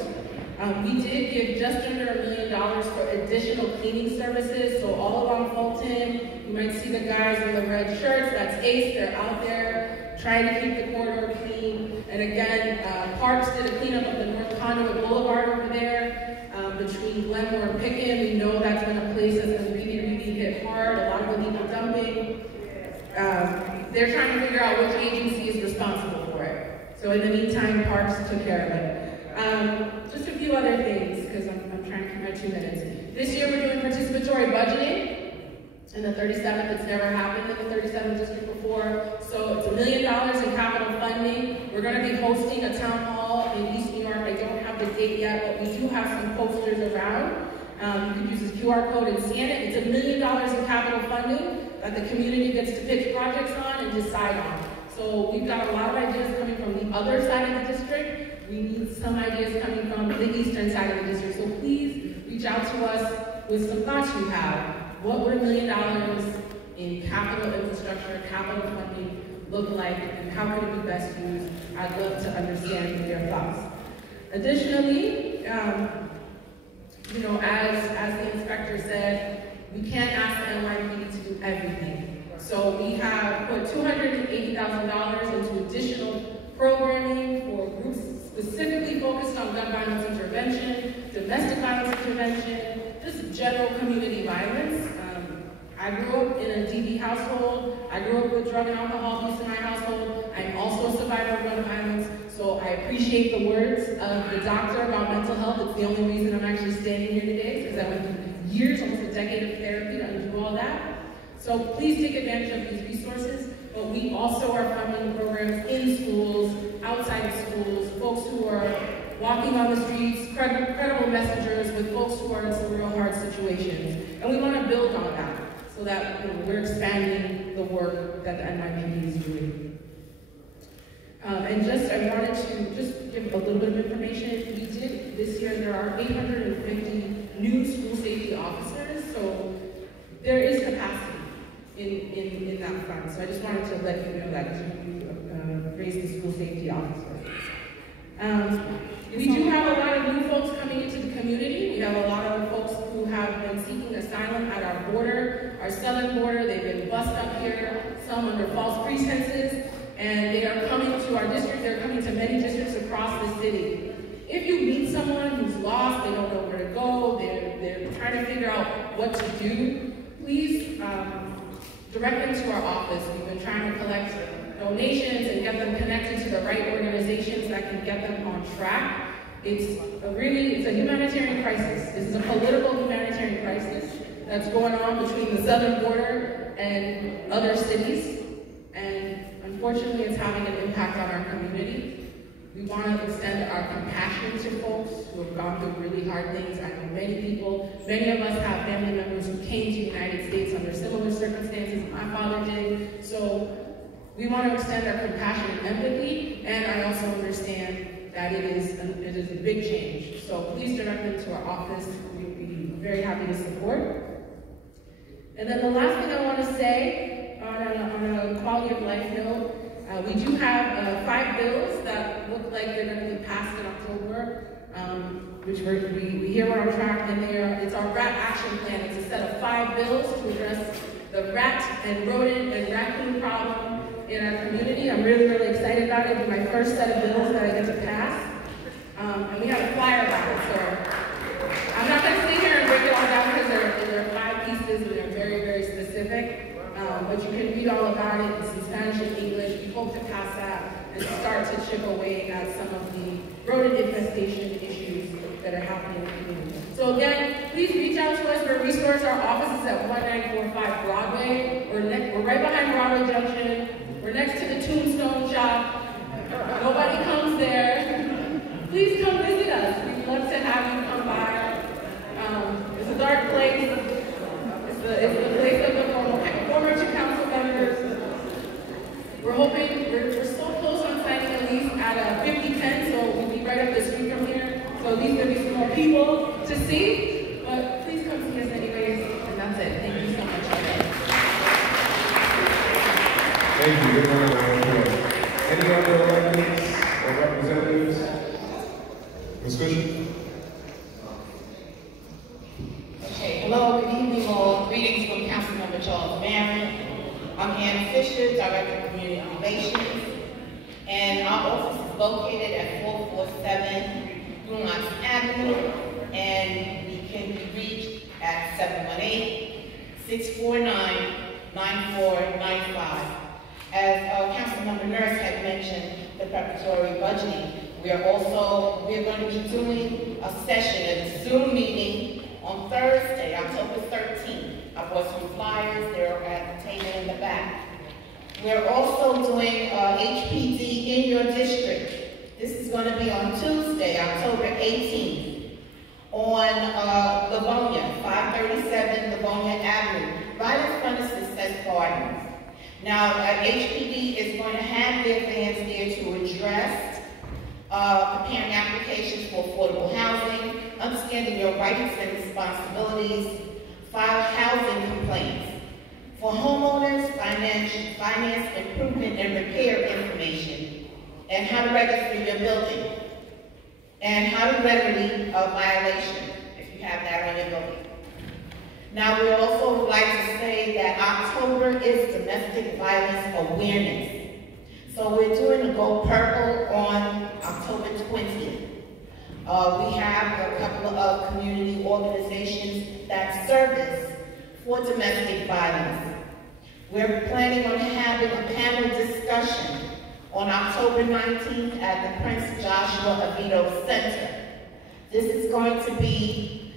We did give just under $1 million for additional cleaning services. So all along Fulton, you might see the guys in the red shirts. That's ACE. They're out there trying to keep the corridor clean. And again, Parks did a cleanup of the North Conduit Boulevard over there between Glenmore and Pickett. We know that's been a place that's been really, really hit hard. A lot of illegal dumping. They're trying to figure out which agency is responsible for it. So in the meantime, Parks took care of it. Just a few other things, because I'm trying to keep my 2 minutes. This year we're doing participatory budgeting. In the 37th, it's never happened in the 37th district before. So it's $1 million in capital funding. We're going to be hosting a town hall in East New York. I don't have the date yet, but we do have some posters around. You can use this QR code and scan it. It's $1 million in capital funding that the community gets to pitch projects on and decide on. So we've got a lot of ideas coming from the other side of the district. We need some ideas coming from the eastern side of the district. So please reach out to us with some thoughts you have. What would $1 million in capital infrastructure, capital funding look like, and how could it be best used? I'd love to understand your thoughts. Additionally, as the inspector said, we can't ask the NYPD to do everything. So we have put $280,000 into additional programming for groups specifically focused on gun violence intervention, domestic violence intervention, just general community violence. I grew up in a DV household. I grew up with drug and alcohol use in my household. I'm also a survivor of gun violence, so I appreciate the words of the doctor about mental health. It's the only reason I'm actually standing here today, because I went through years, almost a decade of therapy to undo all that. So please take advantage of these resources, but we also are funding programs in schools, outside of schools, folks who are walking on the streets, credible messengers with folks who are in some real hard situations. And we want to build on that, so that we're expanding the work that the NYPD is doing. I wanted to just give a little bit of information. We did, this year, there are 850 new school safety officers, so there is capacity in that front. So I just wanted to let you know that, because we raised the school safety officers. We do have a lot of new folks coming into the community. We have a lot of folks who have been seeking asylum at our border, our southern border. They've been bussed up here, some under false pretenses, and they are coming to our district. They're coming to many districts across the city. If you meet someone who's lost, they don't know where to go, they're trying to figure out what to do, please direct them to our office. We've been trying to collect donations and get them connected to the right organizations that can get them on track. It's a humanitarian crisis. This is a political humanitarian crisis that's going on between the southern border and other cities, and unfortunately it's having an impact on our community. We want to extend our compassion to folks who have gone through really hard things. I know many of us have family members who came to the United States under similar circumstances. My father did. So we want to extend our compassion and empathy, and I also understand that it is a big change. So please direct them to our office. We'd be very happy to support. And then the last thing I want to say on a quality of life note, we do have 5 bills that look like they're going to be passed in October, which we hear we're on track, and it's our rat action plan. It's a set of 5 bills to address the rat and rodent and raccoon problem in our community. I'm really, really excited about it. It'll be my first set of bills that I get to pass. And we have a flyer about it, so I'm not going to sit here and break it all down because there are 5 pieces and they're very, very specific. But you can read all about it. It's in Spanish and English. We hope to pass that and start to chip away at some of the rodent infestation issues that are happening in the community. So again, please reach out to us. We're resource. Our office is at 1945 Broadway. We're right behind Broadway Junction. We're next to the Tombstone Shop. Nobody comes there. Please come visit us. We'd love to have you come by. It's a dark place. It's the place of the former two council members. We're hoping, we're so close on signing a lease at 5010, so we'll be right up the street from here. So these will be some more people to see, but please come see us anyways, and that's it. Thank you so much. Thank you. Good morning. Any other electeds or representatives? Ms. Cushing? Okay, hello, good evening all. Greetings from Councilmember Charles Barron. I'm Ann Fisher, Director of Community Relations, and our office is located at 447 Grunlocks Avenue, and we can be reached at 718-649-9495. As Councilmember Nurse had mentioned, the preparatory budgeting, we're going to be doing a session, a Zoom meeting on Thursday, October 13th. I brought some flyers, they're at the table in the back. We're also doing HPD in your district. This is going to be on Tuesday, October 18th, on Livonia, 537 Livonia Avenue, right in front of Success Gardens. Now, HPD is going to have their fans there to address preparing applications for affordable housing, understanding your rights and responsibilities, file housing complaints. For homeowners, finance improvement and repair information, and how to register your building, and how to remedy a violation if you have that on your building. Now, we also would like to say that October is Domestic Violence Awareness. So we're doing a Go Purple on October 20th. We have a couple of community organizations that service for domestic violence. We're planning on having a panel discussion on October 19th at the Prince Joshua Avito Center. This is going to be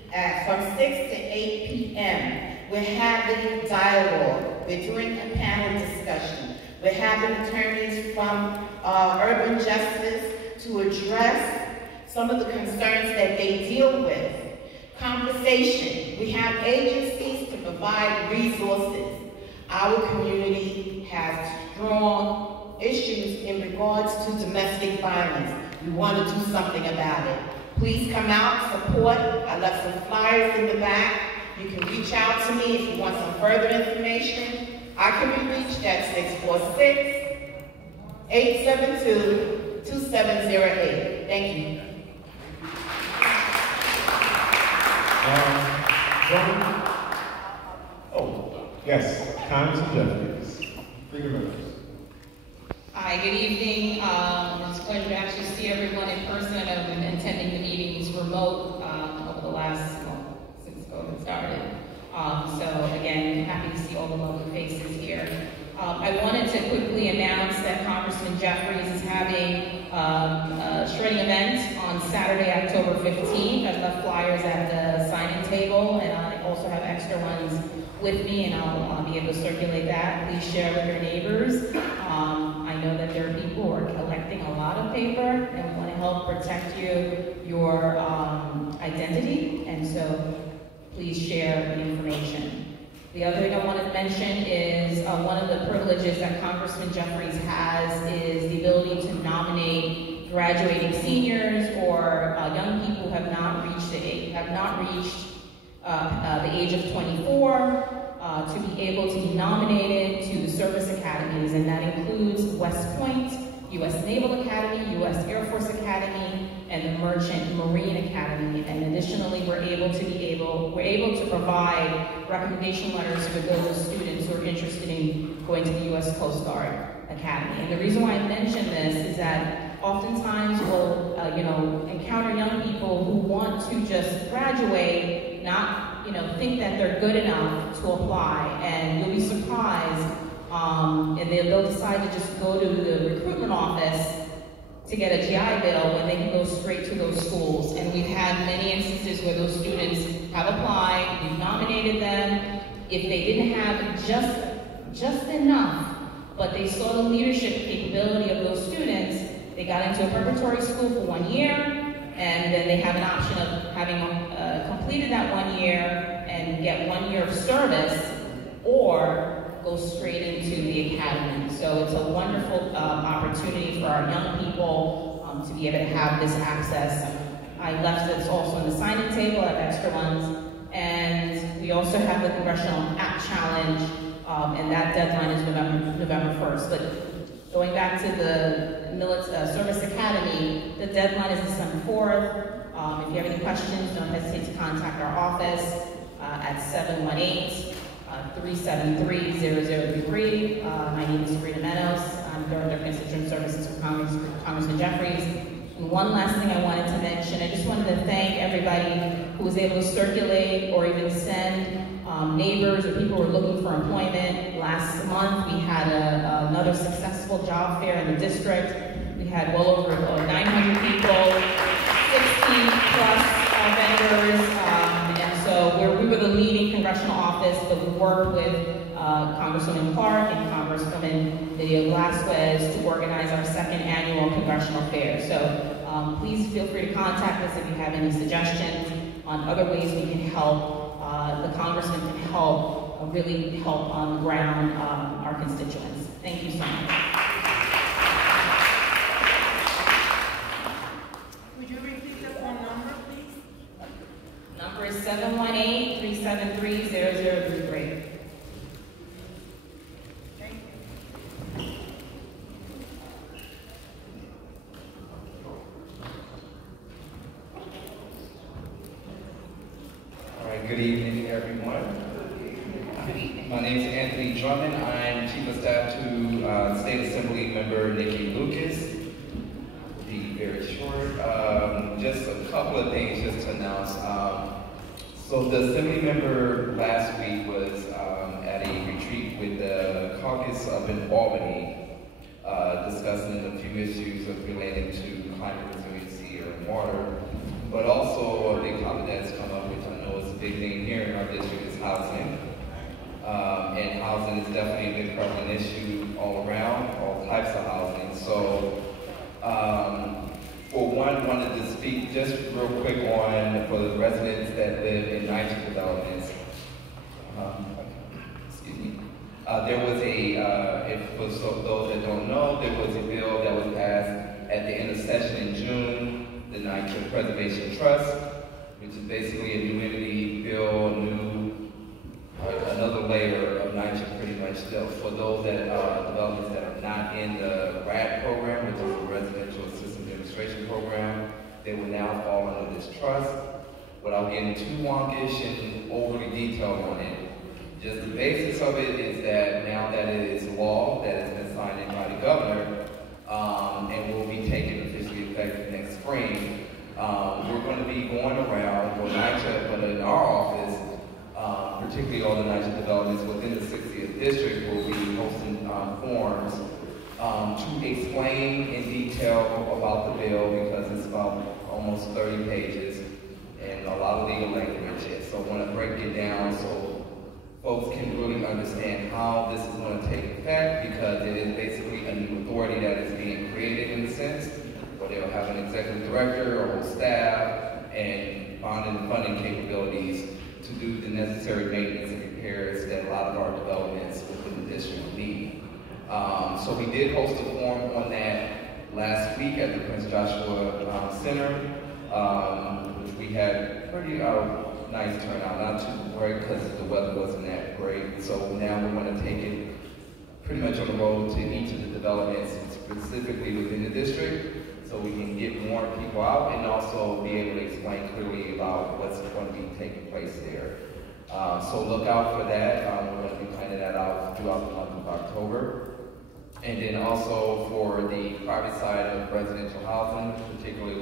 from 6 to 8 p.m. We're having dialogue. We're doing a panel discussion. We're having attorneys from urban justice to address some of the concerns that they deal with. Conversation. We have agencies to provide resources. Our community has strong issues in regards to domestic violence. We want to do something about it. Please come out, support. I left some flyers in the back. You can reach out to me if you want some further information. I can be reached at 646-872-2708. Thank you. Yes, Congressman Jeffries. 3 minutes. Hi, good evening. It's a pleasure to actually see everyone in person. I've been attending the meetings remote over the last, since COVID started. So again, happy to see all the lovely faces here. I wanted to quickly announce that Congressman Jeffries is having a shredding event on Saturday, October 15th. I've left flyers at the sign-in table, and I also have extra ones with me, and I'll be able to circulate that. Please share with your neighbors. I know that there are people who are collecting a lot of paper and want to help protect your identity, and so please share the information. The other thing I wanted to mention is one of the privileges that Congressman Jeffries has is the ability to nominate graduating seniors or young people who have not reached the age of 24 to be able to be nominated to the service academies, and that includes West Point, U.S. Naval Academy, U.S. Air Force Academy, and the Merchant Marine Academy. And additionally, we're able to provide recommendation letters for those students who are interested in going to the U.S. Coast Guard Academy. And the reason why I mention this is that oftentimes we'll encounter young people who want to just graduate, not think that they're good enough to apply, and you'll be surprised, and they'll decide to just go to the recruitment office to get a GI Bill when they can go straight to those schools. And we've had many instances where those students have applied, we've nominated them. If they didn't have just enough, but they saw the leadership capability of those students, they got into a preparatory school for 1 year, and then they have an option of having completed that 1 year and get 1 year of service, or go straight into the academy. So it's a wonderful opportunity for our young people to be able to have this access. I left this also on the sign-in table, I have extra ones. And we also have the Congressional App Challenge, and that deadline is November 1st. But going back to the Service Academy, the deadline is December 4th. If you have any questions, don't hesitate to contact our office at 718-373-0033. My name is Sabrina Meadows. I'm Director of Constituent Services for Congressman Jeffries. And one last thing I wanted to mention, I just wanted to thank everybody who was able to circulate or even send neighbors or people who were looking for employment. Last month we had another successful job fair in the district. We had well over 900 people, 16 plus vendors, and so we were the leading congressional office that we worked with Congresswoman Clark and Congresswoman Lydia Velasquez to organize our second annual congressional fair. So please feel free to contact us if you have any suggestions on other ways we can help. The congressman can help, really help on the ground our constituents. Thank you so much. Would you repeat the phone number, please? Number is 718-373-0033. Good evening, everyone. My name is Anthony Drummond. I'm Chief of Staff to State Assembly Member Nikki Lucas. I'll be very short. Just a couple of things just to announce. So the Assembly member last week was at a retreat with the caucus up in Albany, discussing a few issues related to climate resiliency and water, but also a big topic that's come up, which I know is a big thing here in our district, is housing. And housing is definitely a big prevalent issue all around, all types of housing. So, for one, wanted to speak just real quick on, for the residents that live in NYCHA developments. Excuse me. There was for those that don't know, there was a bill that was passed at the end of session in June, the NYCHA Preservation Trust, which is basically a new entity bill, another layer of NYCHA pretty much still. For those that developments that are not in the RAD program, which is the Residential Assistance Administration Program, they will now fall under this trust. Without getting too wonkish and overly detailed on it, just the basis of it is that now that it is law that has been signed in by the governor, and will be taken officially effective next spring, we're going to be going around, or NYCHA, but in our office, particularly all the NYCHA developments within the 60th district, will be hosting forums to explain in detail about the bill, because it's about almost 30 pages and a lot of legal language. So I want to break it down so folks can really understand how this is going to take effect, because it is basically a new authority that is being created in a sense, where they'll have an executive director, a whole staff, and bonding and funding capabilities to do the necessary maintenance and repairs that a lot of our developments within the district need. So we did host a forum on that last week at the Prince Joshua Center, which we had pretty nice turnout, not too great because the weather wasn't that great. So now we're going to take it pretty much on the road to each of the developments, specifically within the district, so we can get more people out and also be able to explain clearly about what's going to be taking place there. So look out for that. We're going to be planning that out throughout the month of October. And then also for the private side of residential housing, particularly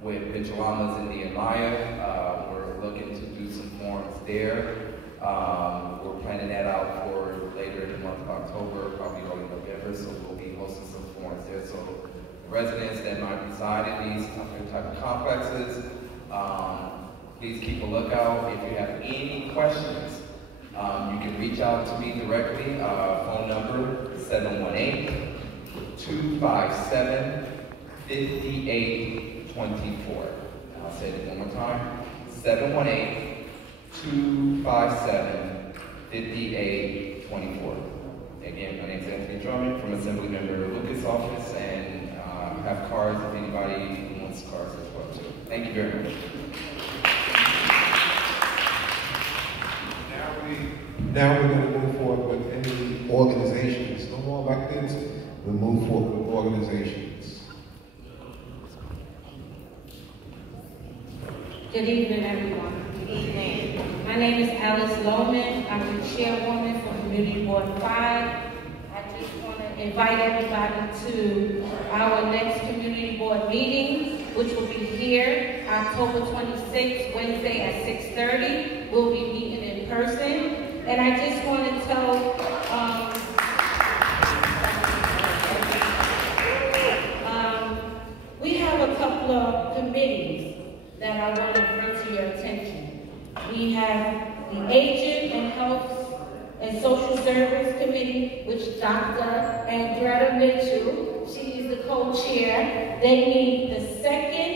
with Mitchell-Lamas and Nehemiah, we're looking to do some forums there. We're planning that out for later in the month of October, probably early November, so we'll be hosting some forums there. So residents that might reside in these type of complexes. Please keep a lookout. If you have any questions, you can reach out to me directly. Phone number 718-257-5824. I'll say it one more time. 718-257-5824. Again, my name is Anthony Drummond from Assembly Member Lucas' office, and I have cards if anybody wants cards as well too. Thank you very much. Now we're going to move forward with any organizations. No more electeds. We'll move forward with organizations. Good evening, everyone. Good evening. My name is Alice Lohman. I'm the chairwoman for Community Board 5. I just want to invite everybody to our next Community Board meeting, which will be here October 26th, Wednesday at 6:30. We'll be meeting in person. And I just want to tell we have a couple of committees that I want to bring to your attention. We have the Aging and Health and Social Service Committee, which Dr. Andretta Mitchell, she is the co-chair. They meet the second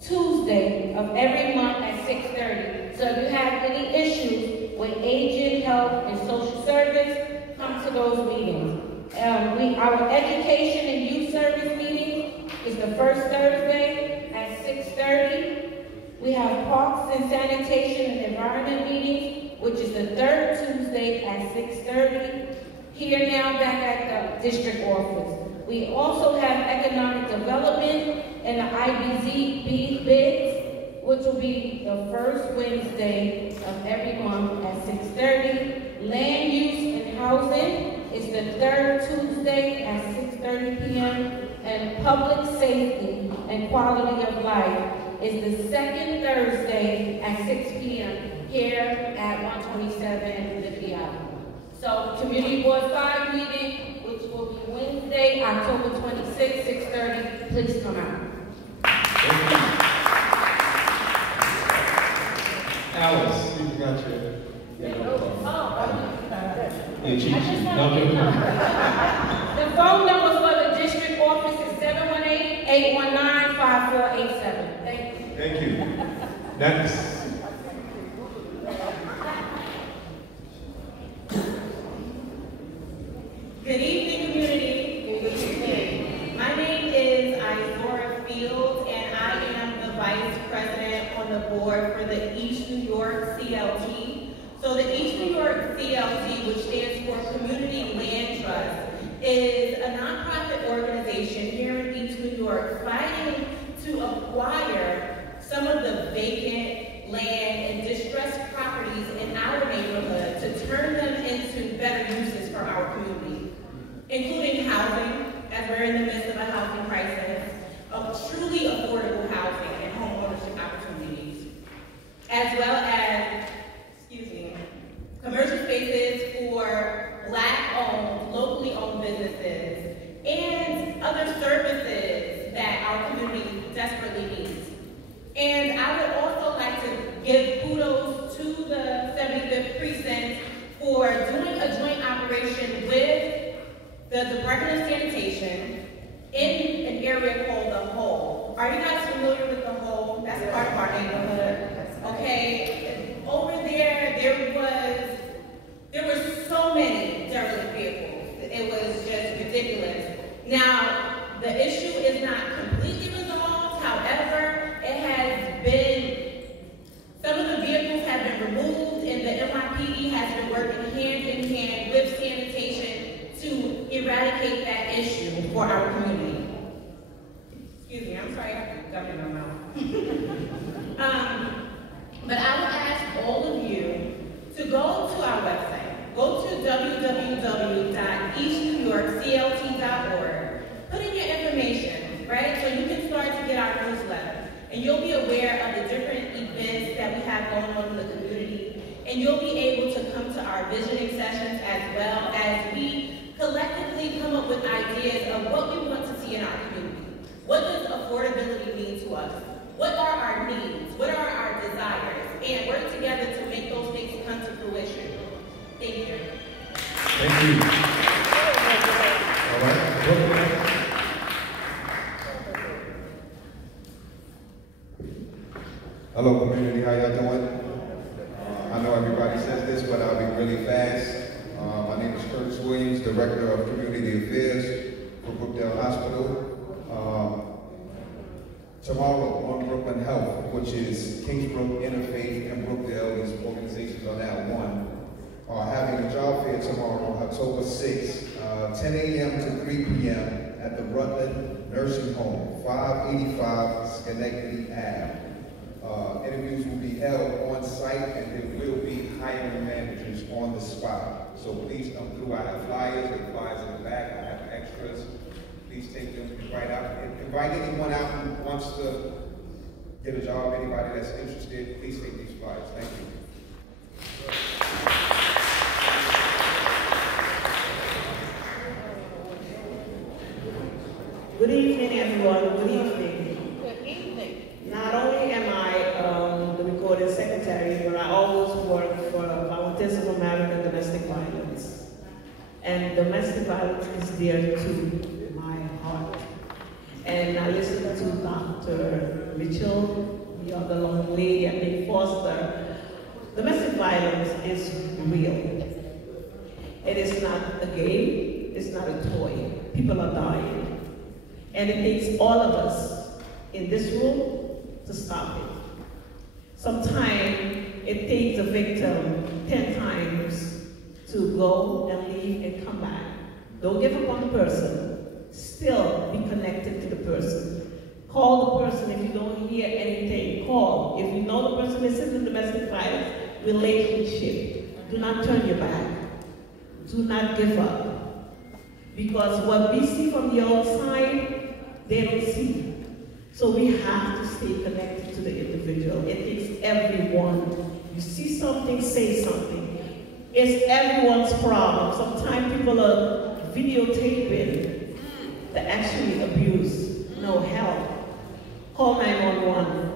Tuesday of every month at 6:30. So if you have any issues with aging, health, and social service, come to those meetings. Our education and youth service meeting is the first Thursday at 6:30. We have parks and sanitation and environment meetings, which is the third Tuesday at 6:30. Here now back at the district office. We also have economic development and the IBZ bids, which will be the first Wednesday of every month at 6:30. Land use and housing is the third Tuesday at 6:30 p.m. And public safety and quality of life is the second Thursday at 6 p.m. here at 127 Liberty Avenue. So Community Board 5 meeting, which will be Wednesday, October 26th, 6:30. Please come out. Alice, you got your. The phone number for the district office is 718-819-5487. Thank you. Thank you. Next. Good evening, community. Good evening. My name is Izora Fields, and I am the Vice President on the board for the East New York CLT. So the East New York CLT, which stands for Community Land Trust, is a nonprofit organization here in East New York fighting to acquire some of the vacant land and distressed properties in our neighborhood to turn them into better uses for our community, including housing, as we're in the midst of a housing crisis, of truly affordable housing and home ownership opportunities, as well as, commercial spaces for Black-owned, locally owned businesses, and other services that our community desperately needs. And I would also like to give kudos to the 75th Precinct for doing a joint operation with the Department of Sanitation in an area called The Hole. Are you guys familiar with The Hole? That's part of our neighborhood. Okay, over there, there were so many derelict vehicles. It was just ridiculous. Now, the issue is not completely resolved. However, it has been, some of the vehicles have been removed, and the NYPD has been working hand in hand with sanitation to eradicate that issue for our community. Excuse me, I'm sorry, I have to gum in my mouth. But I would ask all of you to go to our website. Go to www.eastnewyorkclt.org. Put in your information, right? So you can start to get our newsletter. And you'll be aware of the different events that we have going on in the community. And you'll be able to come to our visioning sessions as well as we collectively come up with ideas of what we want to see in our community? What does affordability mean to us? What are our needs? What are our desires? And work together to make those things come to fruition. Thank you. Thank you. All right. Hello, community. How y'all doing? I know everybody says this, but I'll be really fast. My name is Curtis Williams, Director of Community Affairs for Brookdale Hospital. Tomorrow on Brooklyn Health, which is Kingsbrook, Interfaith, and Brookdale, these organizations are now one, are having a job fair tomorrow, October 6th, 10 a.m. to 3 p.m. at the Rutland Nursing Home, 585 Schenectady Ave. Interviews will be held on site, and there will be hiring managers on the spot. So please come through. I have flyers in the back. I have extras. Please take them right out. Invite anyone out who wants to get a job. Anybody that's interested, please take these flyers. Thank you. Good evening, everyone. Good evening. Good evening. Not only am I the recording secretary, but I always work for Volunteers of American Domestic Violence. And domestic violence is dear to my heart. And I listen to Dr. Mitchell, the other long lady, and Nick Foster. Domestic violence is real. It is not a game, it's not a toy. People are dying. And it takes all of us in this room to stop it. Sometimes it takes a victim 10 times to go and leave and come back. Don't give up on the person. Still be connected to the person. Call the person if you don't hear anything. Call. If you know the person is in the domestic violence relationship, do not turn your back. Do not give up. Because what we see from the outside, they don't see. So we have to stay connected to the individual. It takes everyone. You see something, say something. It's everyone's problem. Sometimes people are videotaping the actually abuse. No help. Call 911.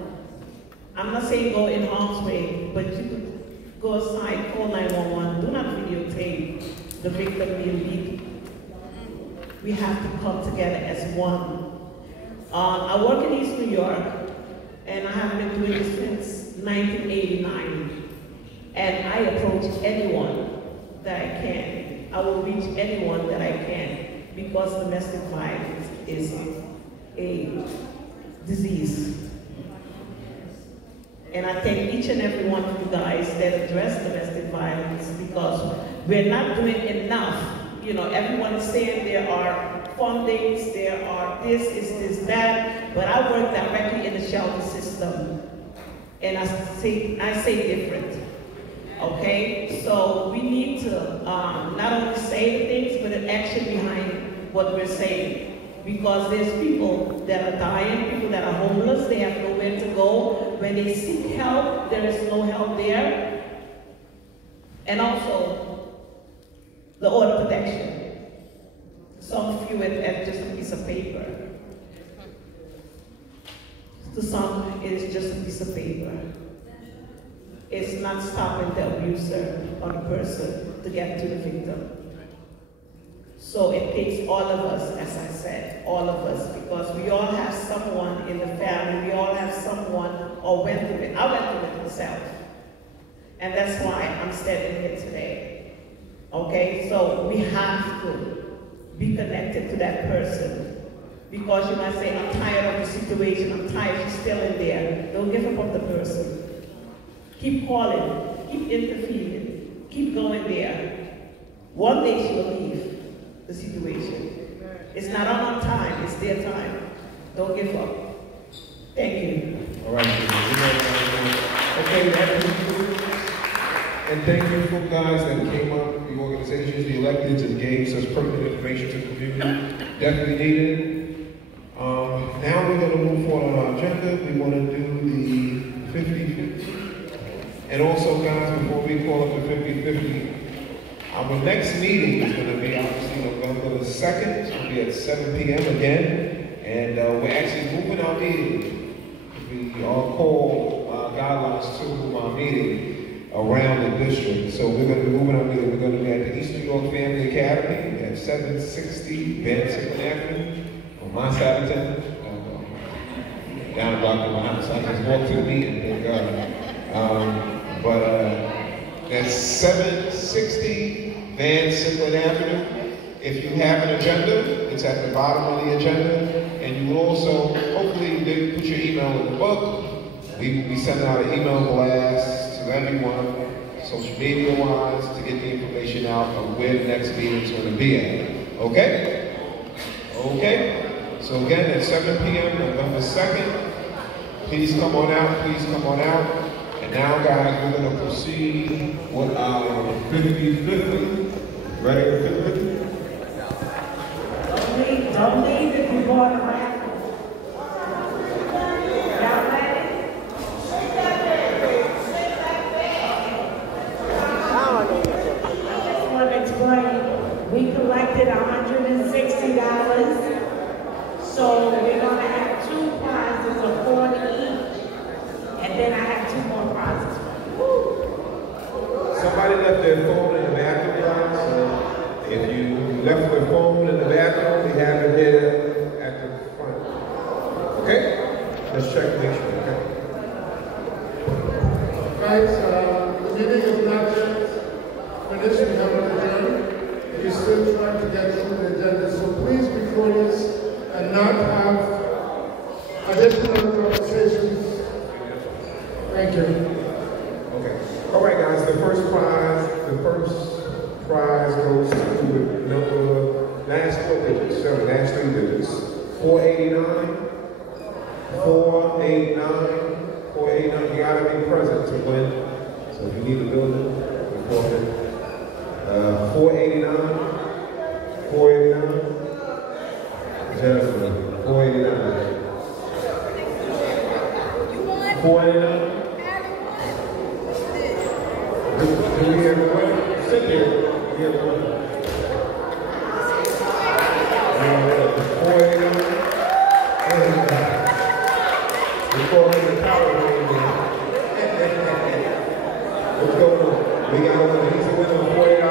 I'm not saying go in harm's way, but you could go aside, call 911. Do not videotape the victim being beaten. We have to come together as one. I work in East New York, and I have been doing this since 1989. And I approach anyone that I can. I will reach anyone that I can, because domestic violence is a disease. And I thank each and every one of you guys that address domestic violence, because we're not doing enough. You know, everyone is saying there are fundings, there are this, that, but I work directly in the shelter system. And I say different, okay? So we need to not only say the things, but an action behind what we're saying. Because there's people that are dying, people that are homeless, they have nowhere to go. When they seek help, there is no help there. And also, the order protection. Some view it as just a piece of paper. To some, it is just a piece of paper. It's not stopping the abuser or the person to get to the victim. So it takes all of us, as I said, all of us, because we all have someone in the family, we all have someone or went through it. I went through it myself. And that's why I'm standing here today. Okay, so we have to be connected to that person. Because you might say, I'm tired of the situation, I'm tired, she's still in there. Don't give up on the person. Keep calling, keep interfering, keep going there. One day she will leave the situation. It's not our time, it's their time. Don't give up. Thank you. All right. Okay, and thank you for guys that came up, the organizations, the electeds, and gave such pertinent information to the community. Definitely needed. Now we're going to move forward on our agenda. We want to do the 50-50. And also, guys, before we call it the 50-50, our next meeting is going to be obviously November the 2nd. will be at 7 p.m. again. And we're actually moving our meeting. We all call guidelines to move our meeting around the district. So we're going to be moving our meeting. We're going to be at the East New York Family Academy at 760 Van Sickle Avenue on my side of town. Down the block from my house. I just walked to the meeting, thank God. That's 760 Van Sickle Avenue. If you have an agenda, it's at the bottom of the agenda. And you will also, hopefully, you put your email in the book. We will be sending out an email blast to everyone, social media-wise, to get the information out of where the next meeting is going to be at. Okay? Okay? So again, at 7 p.m. November 2nd, please come on out, please come on out. And now, guys, we're going to proceed with our 50-50. Ready for 50-50? Don't leave if you bought a raffle. Y'all ready? I just want to explain. We collected $160. So we're going to have 2 prizes of 40 each. And then I have 2 more prizes. Somebody left their phone in the bathroom, guys. So if you left your phone in the bathroom, we have it here at the front. Okay? Let's check to make sure, okay? Guys, the meeting is not yet finished. We have an agenda. We're still trying to get through the agenda. So please be courteous and not have additional conversations. Thank you. Okay. All right, guys. The first prize goes to the number, last 4 digits. Sorry, last 3 digits. 489. 489. 489. You gotta be present to win. So if you need a building, report it. 489. 489. Jennifer, 489. 489. Do we have one? Sit here. We have one. 489. We're calling the power ranger. What's going on? We got one. He's a winner of $40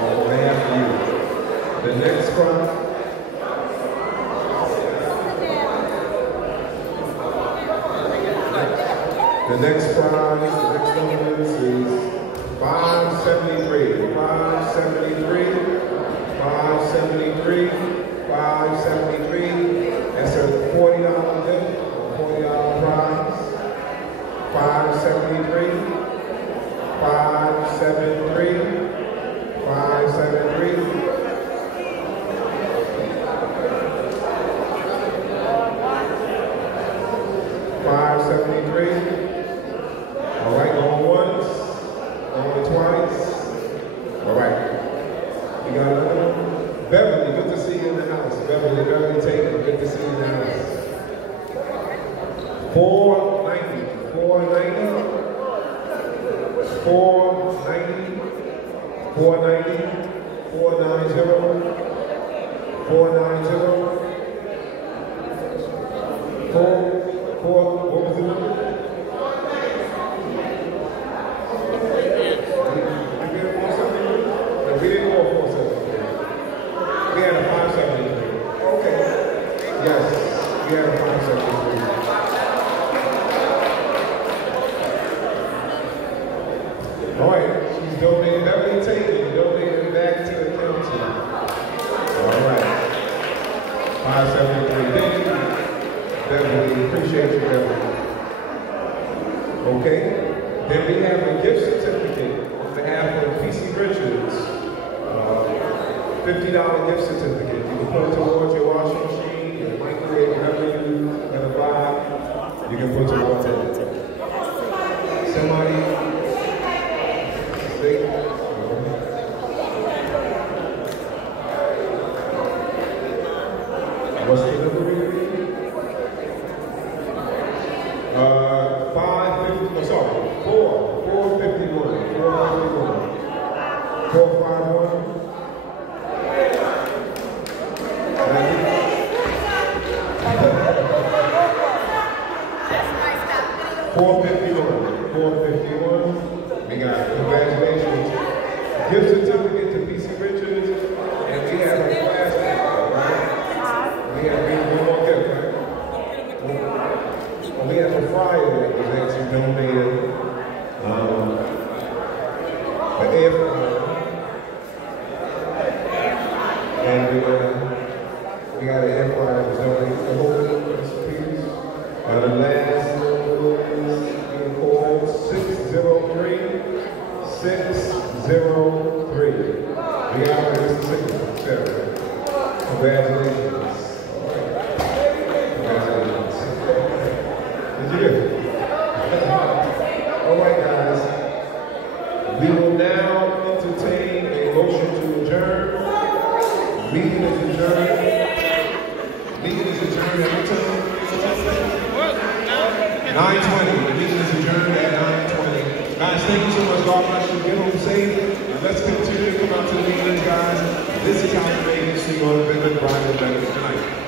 on behalf of you. The next prize. The next number is 573. 573. 573. 573. That's a $40 bill, $40 prize. 573. 573. 573. All right, going once, going twice. All right. You got another one? Beverly, good to see you in the house. Beverly Taylor, good to see you in the house. 490. 490. 490. 490. 490. 490. 4, what was the number? We didn't go 473. We had a 573. Okay. Yes, we had a 573. All right, she's donating, Beverly Taylor, donating back to the council. All right. 573. Thank you. Beverly, appreciate you, Beverly. Okay, then we have a gift certificate on behalf of PC Richards. $50 gift certificate. You can put it towards your washing machine, your microwave, whatever you're going to buy. You can put towards it. Somebody say, what's the number? 451. 451. 451. We got congratulations. Gift certificate to PC Richards. And we have a class act, right? We have one more gift, right? We have a flyer that was actually donated. An air fryer. And we got an air fryer that was donated. The whole recipes. The last being called 603. 603. We got our Mr. Sarah. Congratulations. Congratulations. Did you get it? All right, guys. We will now entertain a motion to adjourn. Meeting is adjourned. Meeting is adjourned at what time? 9:20. The meeting is adjourned at 9:20. Guys, thank you so much. God bless you. Get home safe. And let's continue to come out to the meetings, guys. This is how we make it. See you on a big Friday. Good night.